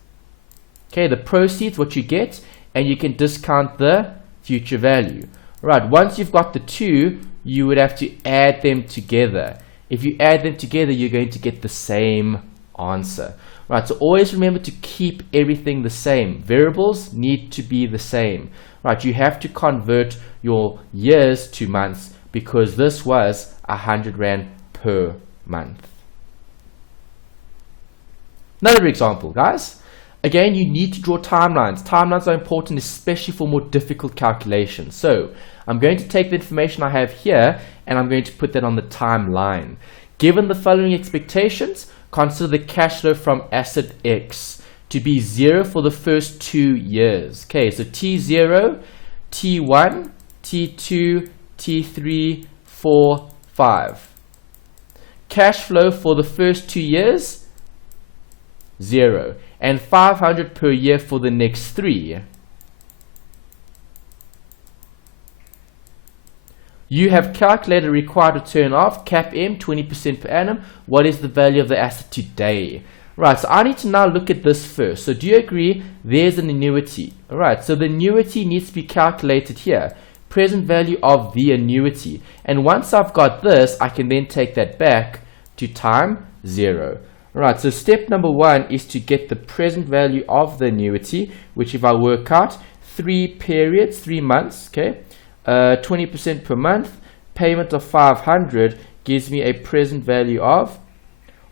okay, the proceeds, what you get, and you can discount the future value. Right, once you've got the two, you would have to add them together. If you add them together, you're going to get the same answer. Right, so always remember to keep everything the same. Variables need to be the same. Right, you have to convert your years to months because this was 100 Rand per month. Another example, guys. Again, you need to draw timelines. Timelines are important, especially for more difficult calculations. So I'm going to take the information I have here and I'm going to put that on the timeline. Given the following expectations, consider the cash flow from asset X to be 0 for the first 2 years. Okay, so T0, T1, T2, T3, 4, 5. Cash flow for the first 2 years, 0, and 500 per year for the next 3. You have calculated required return of CAPM 20% per annum. What is the value of the asset today? Right, so I need to now look at this first. So do you agree there's an annuity? Alright, so the annuity needs to be calculated here. Present value of the annuity. And once I've got this, I can then take that back to time 0. Right, so step number 1 is to get the present value of the annuity, which if I work out 3 periods, 3 months, okay, 20% per month, payment of 500 gives me a present value of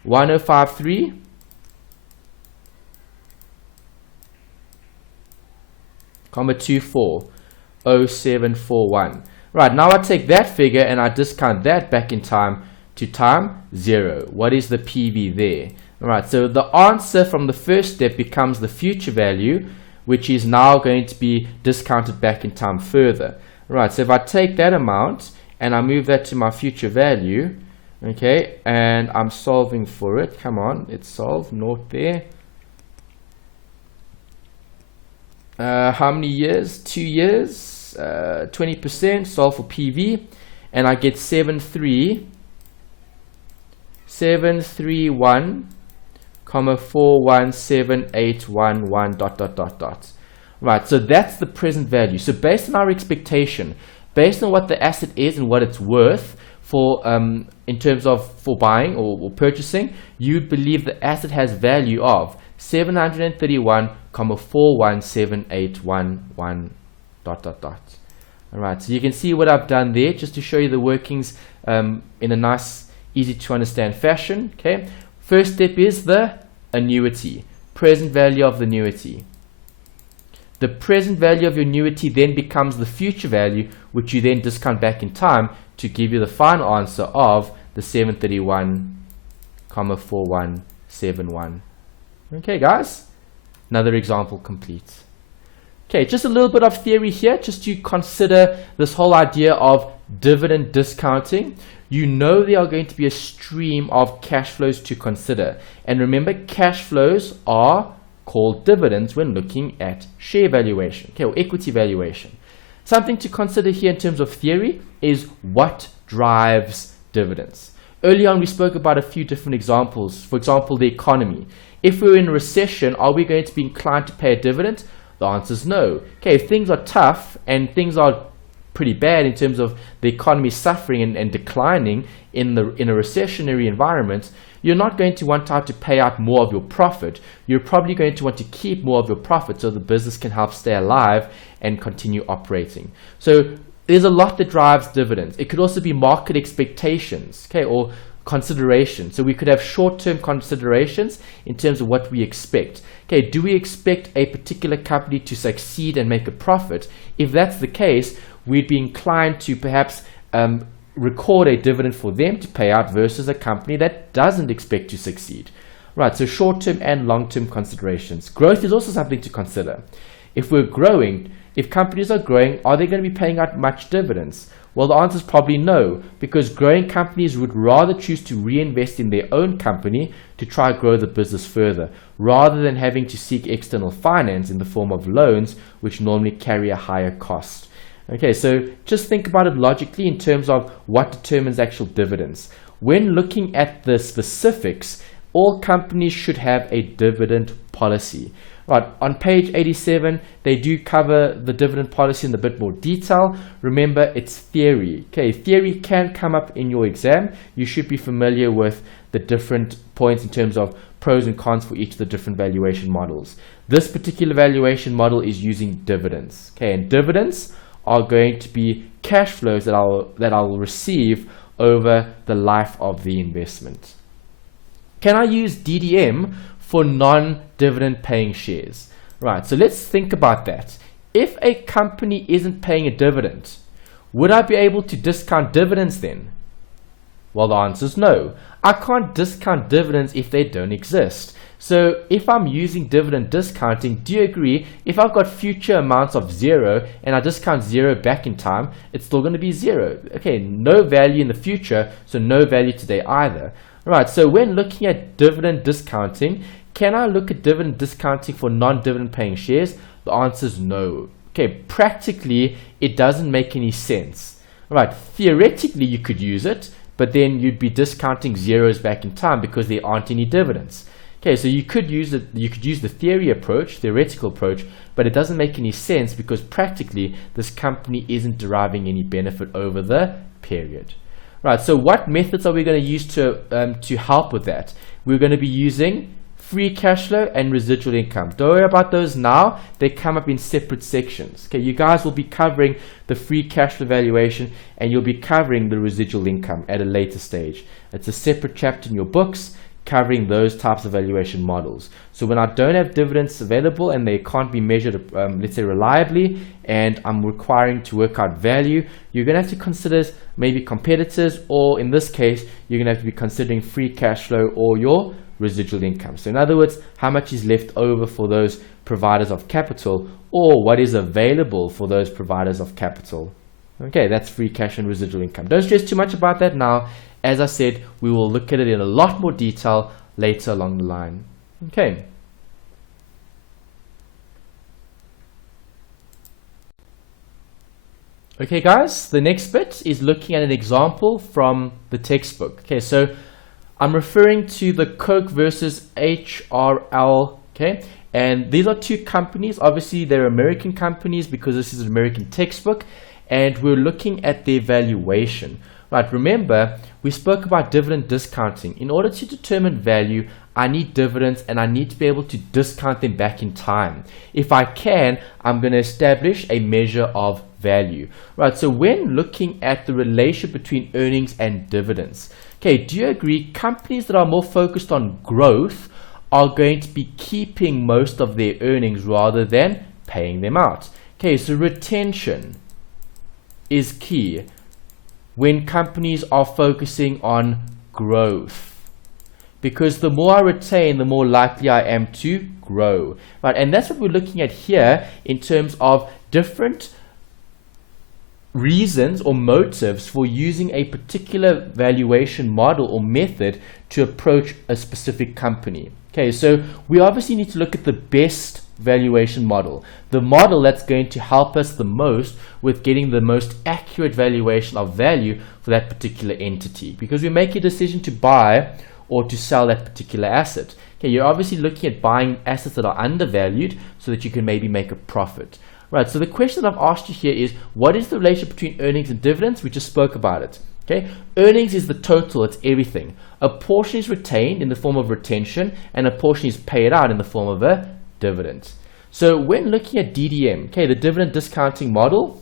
1053,240741. Right, now I take that figure and I discount that back in time to time 0. What is the PV there? Alright, so the answer from the first step becomes the future value, which is now going to be discounted back in time further. Right, so if I take that amount and I move that to my future value, okay, and I'm solving for it, come on, let's solve, naught there. How many years? 2 years, 20%, solve for PV, and I get 731,4178111 ... Right, so that's the present value. So based on our expectation, based on what the asset is and what it's worth for in terms of for buying or purchasing, you'd believe the asset has value of 731,4178111 ... Alright, so you can see what I've done there just to show you the workings in a nice, easy to understand fashion. Okay, first step is the annuity, present value of the annuity. The present value of your annuity then becomes the future value, which you then discount back in time to give you the final answer of the 731,4171. Okay, guys, another example complete. Okay, just a little bit of theory here, just to consider this whole idea of dividend discounting. You know there are going to be a stream of cash flows to consider. And remember, cash flows are called dividends when looking at share valuation, okay, or equity valuation. Something to consider here in terms of theory is what drives dividends. Early on, we spoke about a few different examples. For example, the economy. If we're in a recession, are we going to be inclined to pay a dividend? The answer is no. Okay, if things are tough and things are pretty bad in terms of the economy suffering and declining in a recessionary environment, you're not going to want to pay out more of your profit. You're probably going to want to keep more of your profit so the business can help stay alive and continue operating. So there's a lot that drives dividends. It could also be market expectations, okay, or consideration. So we could have short-term considerations in terms of what we expect. Okay, do we expect a particular company to succeed and make a profit? If that's the case, we'd be inclined to perhaps record a dividend for them to pay out versus a company that doesn't expect to succeed. Right, so short-term and long-term considerations. Growth is also something to consider. If we're growing, if companies are growing, are they going to be paying out much dividends? Well, the answer is probably no, because growing companies would rather choose to reinvest in their own company to try to grow the business further, rather than having to seek external finance in the form of loans, which normally carry a higher cost. Okay, so just think about it logically in terms of what determines actual dividends. When looking at the specifics, all companies should have a dividend policy. Right, on page 87, they do cover the dividend policy in a bit more detail. Remember, it's theory. Okay, theory can come up in your exam. You should be familiar with the different points in terms of pros and cons for each of the different valuation models. This particular valuation model is using dividends. Okay, and dividends are going to be cash flows that I'll receive over the life of the investment. Can I use DDM for non-dividend paying shares? Right, so let's think about that. If a company isn't paying a dividend, would I be able to discount dividends then? Well, the answer is no. I can't discount dividends if they don't exist. So if I'm using dividend discounting, do you agree, if I've got future amounts of 0 and I discount 0 back in time, it's still going to be 0. Okay, no value in the future, so no value today either. Right, so when looking at dividend discounting, can I look at dividend discounting for non-dividend paying shares? The answer is no. Okay, practically, it doesn't make any sense. Right, theoretically, you could use it, but then you'd be discounting zeros back in time because there aren't any dividends. Okay, so you could use it. You could use the theoretical approach, but it doesn't make any sense because practically this company isn't deriving any benefit over the period. Right. So what methods are we going to use to help with that? We're going to be using free cash flow and residual income. Don't worry about those now. They come up in separate sections. Okay, you guys will be covering the free cash flow valuation and you'll be covering the residual income at a later stage. It's a separate chapter in your books covering those types of valuation models. So when I don't have dividends available and they can't be measured, let's say reliably, and I'm requiring to work out value, you're going to have to consider maybe competitors, or in this case, you're going to have to be considering free cash flow or your residual income. So in other words, how much is left over for those providers of capital, or what is available for those providers of capital. Okay, that's free cash and residual income. Don't stress too much about that now. As I said, we will look at it in a lot more detail later along the line. Okay. Okay guys, the next bit is looking at an example from the textbook. Okay, so I'm referring to the Coke versus HRL, okay? And these are two companies. Obviously, they're American companies because this is an American textbook, and we're looking at their valuation. Right, remember, we spoke about dividend discounting. In order to determine value, I need dividends and I need to be able to discount them back in time. If I can, I'm going to establish a measure of value. Right, so when looking at the relationship between earnings and dividends, okay, do you agree companies that are more focused on growth are going to be keeping most of their earnings rather than paying them out? Okay, so retention is key when companies are focusing on growth, because the more I retain, the more likely I am to grow, right? And that's what we're looking at here in terms of different reasons or motives for using a particular valuation model or method to approach a specific company. Okay, so we obviously need to look at the best valuation model, the model that's going to help us the most with getting the most accurate valuation of value for that particular entity, because we make a decision to buy or to sell that particular asset. Okay, you're obviously looking at buying assets that are undervalued so that you can maybe make a profit. Right, so the question I've asked you here is, what is the relationship between earnings and dividends? We just spoke about it. Okay, earnings is the total, it's everything. A portion is retained in the form of retention, and a portion is paid out in the form of a dividend. So when looking at DDM, okay, the dividend discounting model,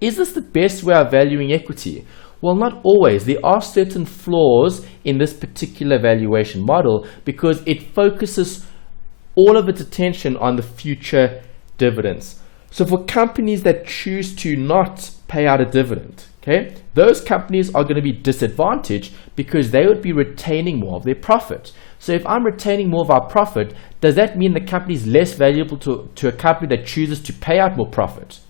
is this the best way of valuing equity? Well, not always. There are certain flaws in this particular valuation model because it focuses all of its attention on the future dividends. So for companies that choose to not pay out a dividend, okay, those companies are going to be disadvantaged because they would be retaining more of their profit. So if I'm retaining more of our profit, does that mean the company is less valuable to a company that chooses to pay out more profit?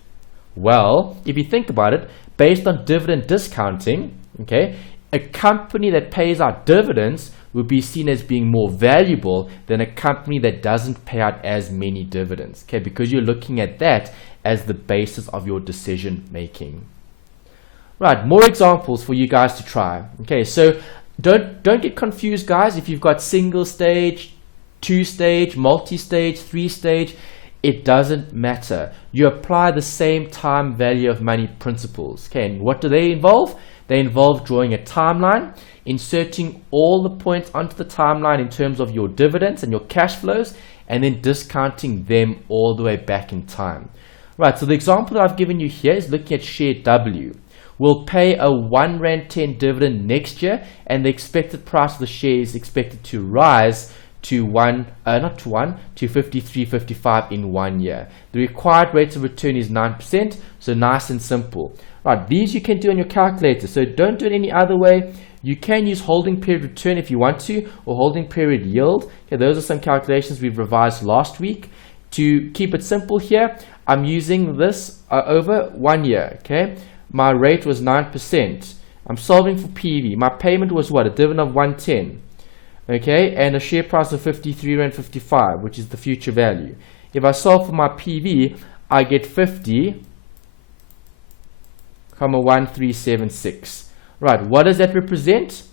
Well, if you think about it, based on dividend discounting, okay, a company that pays out dividends would be seen as being more valuable than a company that doesn't pay out as many dividends, okay, because you're looking at that as the basis of your decision making. Right, more examples for you guys to try. Okay, so don't get confused, guys. If you've got single stage, 2-stage, multi-stage, 3-stage, it doesn't matter. You apply the same time value of money principles. Okay, and what do they involve? They involve drawing a timeline, inserting all the points onto the timeline in terms of your dividends and your cash flows, and then discounting them all the way back in time. Right, so the example that I've given you here is looking at share W. We'll pay a R1.10 dividend next year, and the expected price of the share is expected to rise to 53.55 in 1 year. The required rate of return is 9%, so nice and simple. Right, these you can do on your calculator, so don't do it any other way. You can use holding period return if you want to, or holding period yield. Okay, those are some calculations we've revised last week. To keep it simple here, I'm using this over 1 year. Okay, my rate was 9%. I'm solving for PV. My payment was what? A dividend of 110. Okay, and a share price of 53.55, which is the future value. If I solve for my PV, I get 50,1376. Right, what does that represent?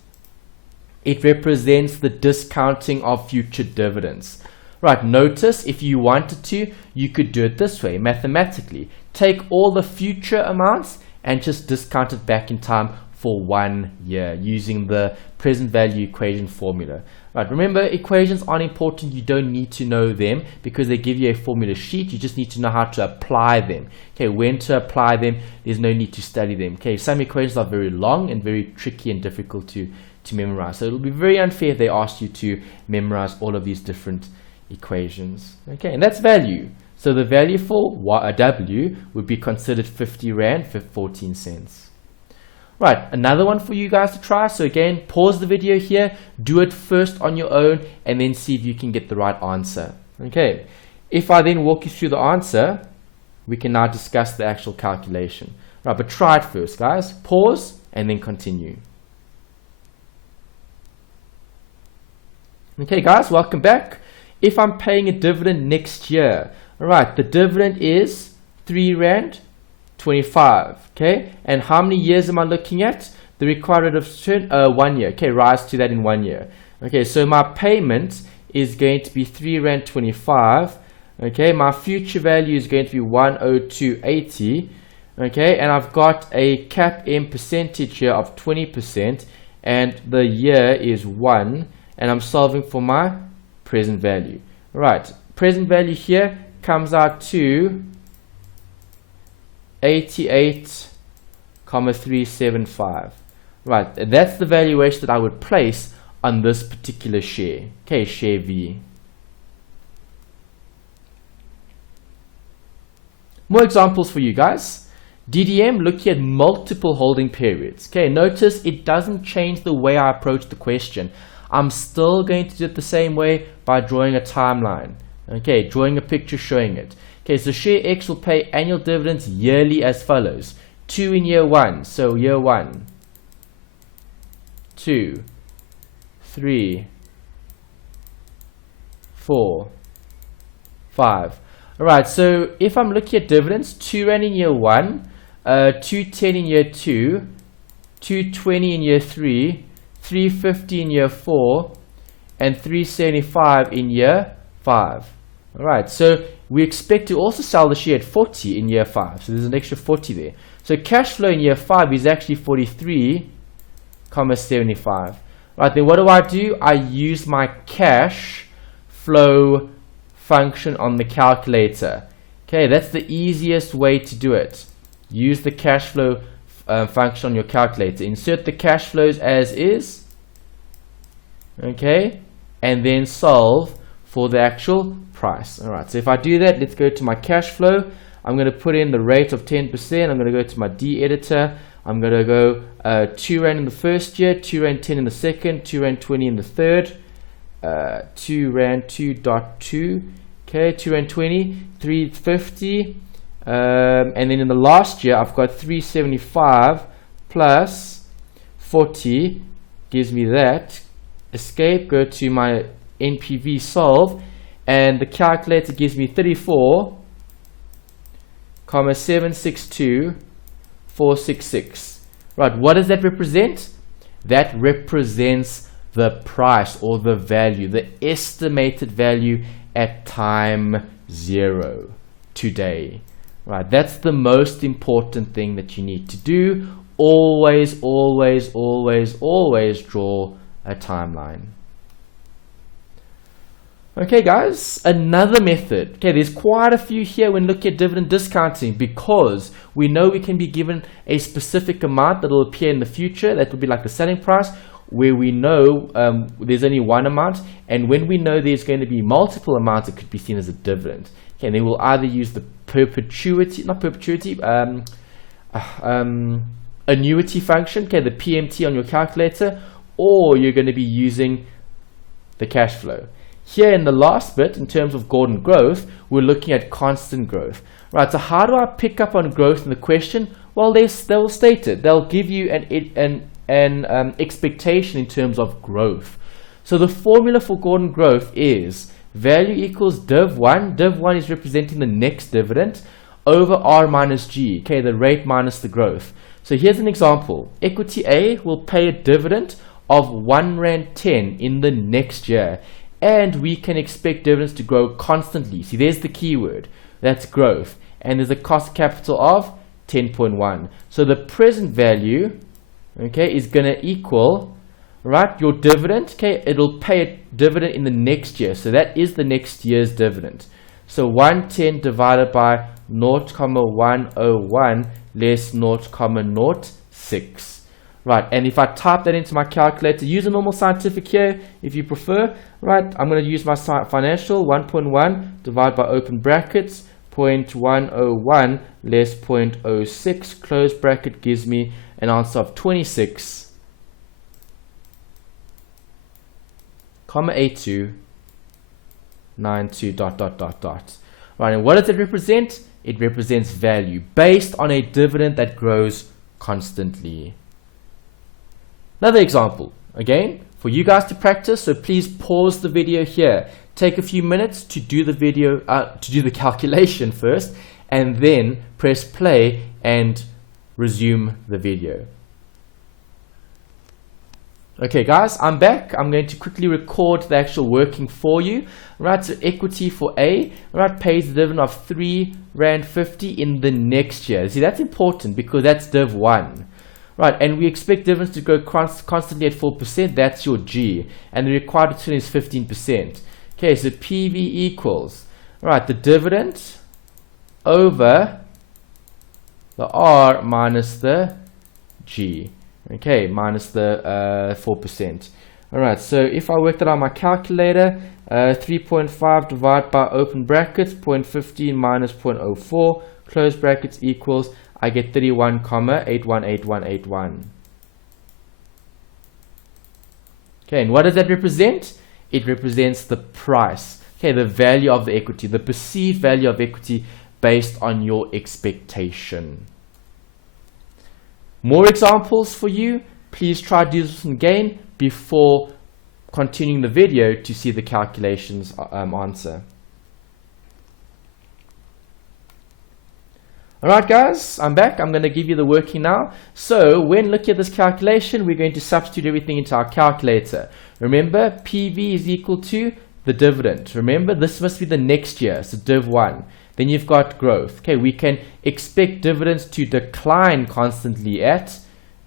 It represents the discounting of future dividends. Right, notice if you wanted to, you could do it this way mathematically. Take all the future amounts and just discount it back in time for 1 year using the present value equation formula. Right, remember, equations aren't important. You don't need to know them because they give you a formula sheet. You just need to know how to apply them. Okay, when to apply them, there's no need to study them. Okay, some equations are very long and very tricky and difficult to memorize. So it'll be very unfair if they ask you to memorize all of these different equations. Okay, and that's value. So the value for W would be considered 50 Rand 14 cents. Right, another one for you guys to try. So again, pause the video here, do it first on your own, and then see if you can get the right answer. Okay, if I then walk you through the answer, we can now discuss the actual calculation. Right, but try it first, guys. Pause and then continue. Okay, guys, welcome back. If I'm paying a dividend next year, all right, the dividend is R3.25. Okay, and how many years am I looking at? The required rate of return, 1 year. Okay, rise to that in 1 year. Okay, so my payment is going to be R3.25. Okay, my future value is going to be 102.80. Okay, and I've got a cap M percentage here of 20%, and the year is 1, and I'm solving for my present value. Right, present value here comes out to 88,375. Right, and that's the valuation that I would place on this particular share. Okay, share V. More examples for you guys. DDM, looking at multiple holding periods. Okay, notice it doesn't change the way I approach the question. I'm still going to do it the same way by drawing a timeline. Okay, drawing a picture showing it. Okay, so share X will pay annual dividends yearly as follows. 2 in year 1, so year 1, 2, 3, 4, 5. Alright, so if I'm looking at dividends, 2 Rand in year 1, 210 in year 2, 220 in year 3, 350 in year 4, and 375 in year 5. Alright, so we expect to also sell the share at 40 in year 5. So there's an extra 40 there. So cash flow in year 5 is actually 43,75. Right, then what do? I use my cash flow function on the calculator. Okay, that's the easiest way to do it. Use the cash flow function on your calculator. Insert the cash flows as is. Okay, and then solve for the actual price. Alright, so if I do that, let's go to my cash flow. I'm going to put in the rate of 10%. I'm going to go to my D editor. I'm going to go 2 Rand in the first year, 2 Rand 10 in the second, 2 Rand 20 in the third, 2 Rand 2.2, okay, 2 Rand 20, 350, and then in the last year I've got 375 plus 40 gives me that. Escape, go to my NPV, solve, and the calculator gives me 34,762,466. Right, what does that represent? That represents the price or the value, the estimated value at time 0 today. Right, that's the most important thing that you need to do. Always, always, always, always draw a timeline. Okay guys, another method. Okay, there's quite a few here when looking at dividend discounting, because we know we can be given a specific amount that will appear in the future. That would be like the selling price, where we know there's only one amount, and when we know there's going to be multiple amounts, it could be seen as a dividend. Okay, and then we'll either use the annuity function, okay, the PMT on your calculator, or you're going to be using the cash flow. Here in the last bit, in terms of Gordon growth, we're looking at constant growth. Right, so how do I pick up on growth in the question? Well, they'll state it. They'll give you an expectation in terms of growth. So the formula for Gordon growth is value equals div1. Div1 is representing the next dividend over R minus G, okay, the rate minus the growth. So here's an example. Equity A will pay a dividend of 1 Rand 10 in the next year. And we can expect dividends to grow constantly. See, there's the key word. That's growth. And there's a cost capital of 10.1. So the present value, okay, is going to equal, right, your dividend. Okay, it'll pay a dividend in the next year. So that is the next year's dividend. So 110 divided by 0.101 less 0.06. Right, and if I type that into my calculator, use a normal scientific here if you prefer. Right, I'm going to use my financial 1.1 divided by open brackets 0.101 less 0.06 close bracket gives me an answer of 26,8292 ... Right, and what does it represent? It represents value based on a dividend that grows constantly. Another example, again, for you guys to practice, so please pause the video here. Take a few minutes to do the video, to do the calculation first, and then press play and resume the video. Okay guys, I'm back. I'm going to quickly record the actual working for you. Right, so equity for A, right, pays the dividend of 3 Rand 50 in the next year. See, that's important because that's div 1. Right, and we expect dividends to grow constantly at 4%. That's your G. And the required return is 15%. Okay, so PV equals, right, the dividend over the R minus the G. Okay, minus the 4%. Alright, so if I work that on my calculator, 3.5 divided by open brackets, 0.15 minus 0.04, close brackets equals, I get 31,818181. Okay, and what does that represent? It represents the price, okay, the value of the equity, the perceived value of equity based on your expectation. More examples for you. Please try to do this again before continuing the video to see the calculations answer. Alright guys, I'm back. I'm going to give you the working now. So when looking at this calculation, we're going to substitute everything into our calculator. Remember, PV is equal to the dividend. Remember, this must be the next year, so div 1. Then you've got growth. Okay, we can expect dividends to decline constantly at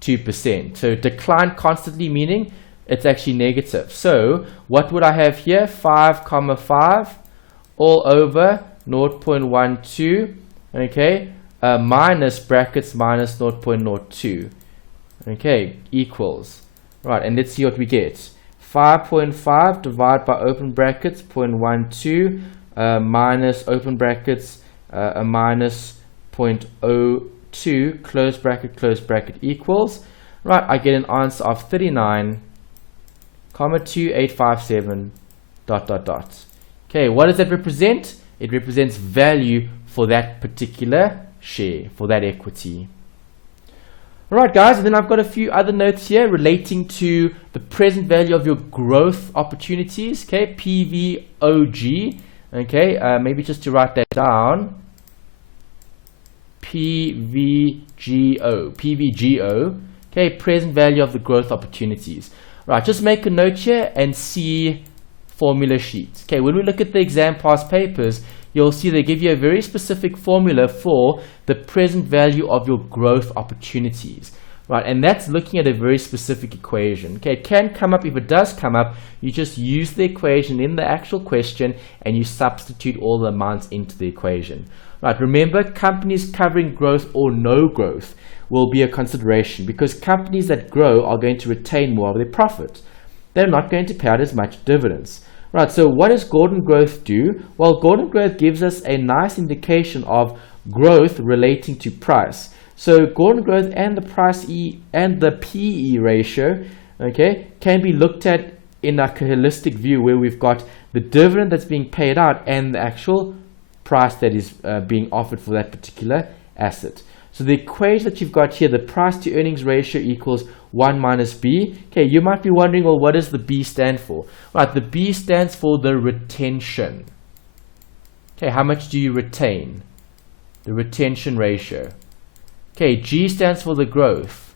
2%. So decline constantly meaning it's actually negative. So what would I have here? 5, 5 all over 0.12. Okay, minus brackets minus 0.02. Okay, equals. Right, and let's see what we get. 5.5 divided by open brackets 0.12 minus open brackets a minus 0.02 close bracket equals. Right, I get an answer of 39,2857 ... Okay, what does that represent? It represents value for that particular share, for that equity. Alright guys, and then I've got a few other notes here relating to the present value of your growth opportunities. Okay, PVOG. Okay, maybe just to write that down. PVGO. Okay, present value of the growth opportunities. Right, just make a note here and see formula sheets. Okay, when we look at the exam past papers, you'll see they give you a very specific formula for the present value of your growth opportunities. Right, and that's looking at a very specific equation. Okay, it can come up. If it does come up, you just use the equation in the actual question and you substitute all the amounts into the equation. Right, remember, companies covering growth or no growth will be a consideration because companies that grow are going to retain more of their profit. They're not going to pay out as much dividends. Right, so what does Gordon Growth do? Well, Gordon Growth gives us a nice indication of growth relating to price. So Gordon Growth and the price E and the PE ratio, okay, can be looked at in a holistic view where we've got the dividend that's being paid out and the actual price that is being offered for that particular asset. So the equation that you've got here, the price to earnings ratio equals 1 minus B. Okay, you might be wondering, well, what does the B stand for? Right, the B stands for the retention. Okay, how much do you retain? The retention ratio. Okay, G stands for the growth.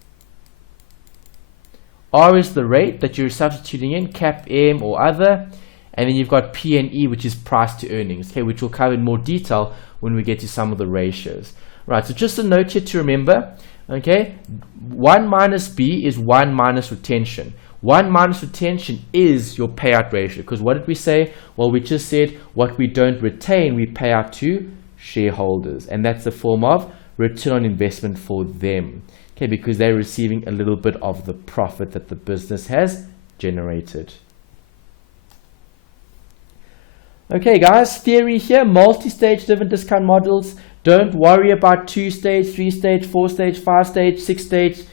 R is the rate that you're substituting in, cap M or other. And then you've got P and E, which is price to earnings, okay, which we'll cover in more detail when we get to some of the ratios. Right, so just a note here to remember, okay, 1 minus B is 1 minus retention. 1 minus retention is your payout ratio, because what did we say? Well, we just said what we don't retain, we pay out to shareholders, and that's a form of return on investment for them, okay, because they're receiving a little bit of the profit that the business has generated. Okay guys, theory here, multi-stage dividend discount models. Don't worry about 2-stage, 3-stage, 4-stage, 5-stage, 6-stage,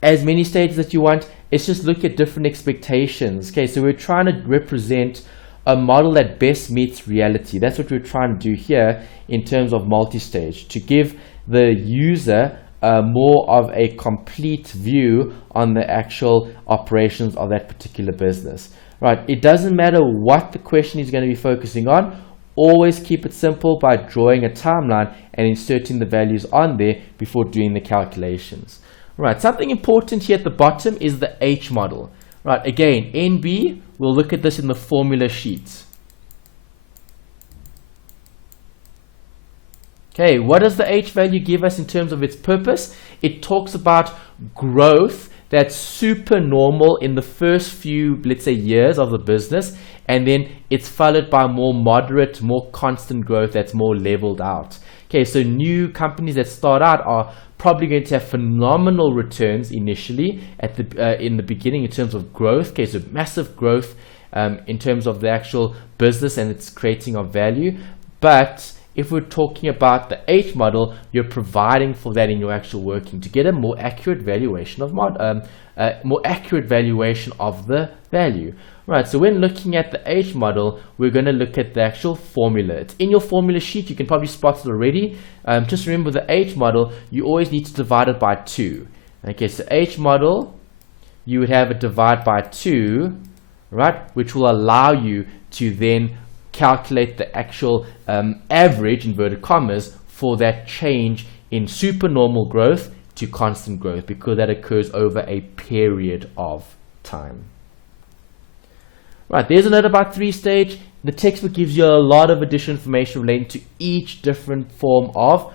as many stages that you want. It's just look at different expectations. Okay, so we're trying to represent a model that best meets reality. That's what we're trying to do here in terms of multi-stage, to give the user more of a complete view on the actual operations of that particular business. Right, it doesn't matter what the question is going to be focusing on. Always keep it simple by drawing a timeline and inserting the values on there before doing the calculations. Right, something important here at the bottom is the H model. Right, again, NB, we'll look at this in the formula sheet. Okay, what does the H value give us in terms of its purpose? It talks about growth that's super normal in the first few, let's say, years of the business, and then it's followed by more moderate, more constant growth that's more leveled out. Okay, so new companies that start out are probably going to have phenomenal returns initially at the in the beginning in terms of growth. Okay, so massive growth in terms of the actual business and its creating of value. But if we're talking about the H model, you're providing for that in your actual working to get a more accurate valuation of the value. Right, so when looking at the H model, we're going to look at the actual formula. It's in your formula sheet. You can probably spot it already. Just remember the H model, you always need to divide it by 2. Okay, so H model, you would have it divide by 2, right, which will allow you to then calculate the actual average, inverted commas, for that change in supernormal growth to constant growth, because that occurs over a period of time. Right, there's a note about 3-stage. The textbook gives you a lot of additional information relating to each different form of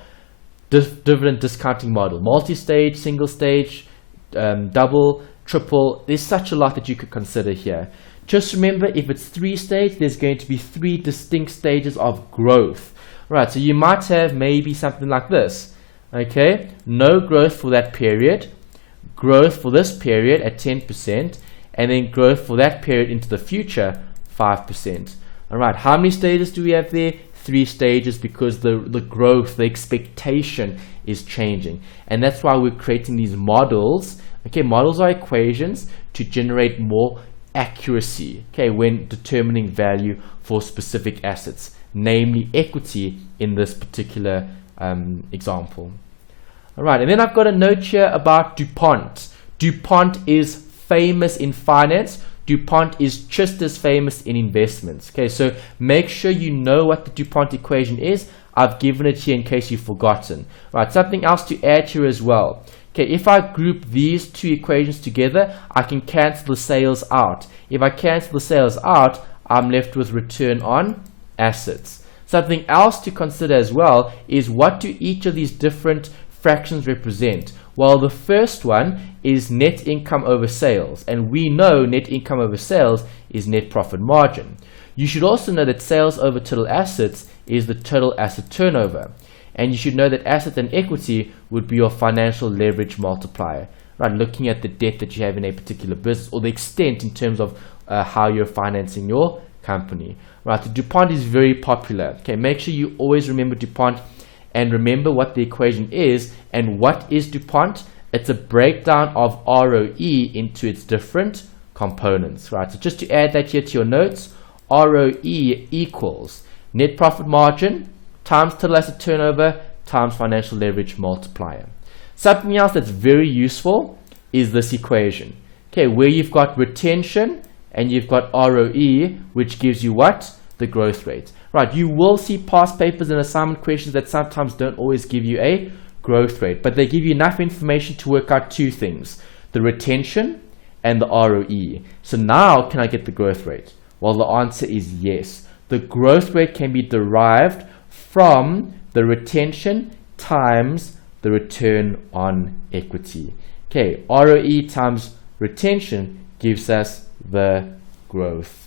dividend discounting model. Multi-stage, single stage, double, triple. There's such a lot that you could consider here. Just remember, if it's 3-stage, there's going to be 3 distinct stages of growth. Right, so you might have maybe something like this. Okay, no growth for that period, growth for this period at 10%, and then growth for that period into the future, 5%. All right, how many stages do we have there? 3 stages, because the growth, the expectation is changing. And that's why we're creating these models. Okay, models are equations to generate more accuracy, okay, when determining value for specific assets, namely equity in this particular example. All right, and then I've got a note here about DuPont. DuPont is famous in finance. DuPont is just as famous in investments. Okay, so make sure you know what the DuPont equation is. I've given it here in case you've forgotten. Right, something else to add here as well. Okay, if I group these 2 equations together, I can cancel the sales out. If I cancel the sales out, I'm left with return on assets. Something else to consider as well is, what do each of these different fractions represent? Well, the first one is net income over sales, and we know net income over sales is net profit margin. You should also know that sales over total assets is the total asset turnover, and you should know that asset and equity would be your financial leverage multiplier, right? Looking at the debt that you have in a particular business, or the extent in terms of how you're financing your company. Right, the DuPont is very popular. Okay, make sure you always remember DuPont and remember what the equation is. And what is DuPont? It's a breakdown of ROE into its different components. Right, so just to add that here to your notes, ROE equals net profit margin times total asset turnover times financial leverage multiplier. Something else that's very useful is this equation. Okay, where you've got retention and you've got ROE, which gives you what? The growth rate. Right, you will see past papers and assignment questions that sometimes don't always give you a growth rate, but they give you enough information to work out 2 things, the retention and the ROE. So now, can I get the growth rate? Well, the answer is yes. The growth rate can be derived from the retention times the return on equity. Okay, ROE times retention gives us the growth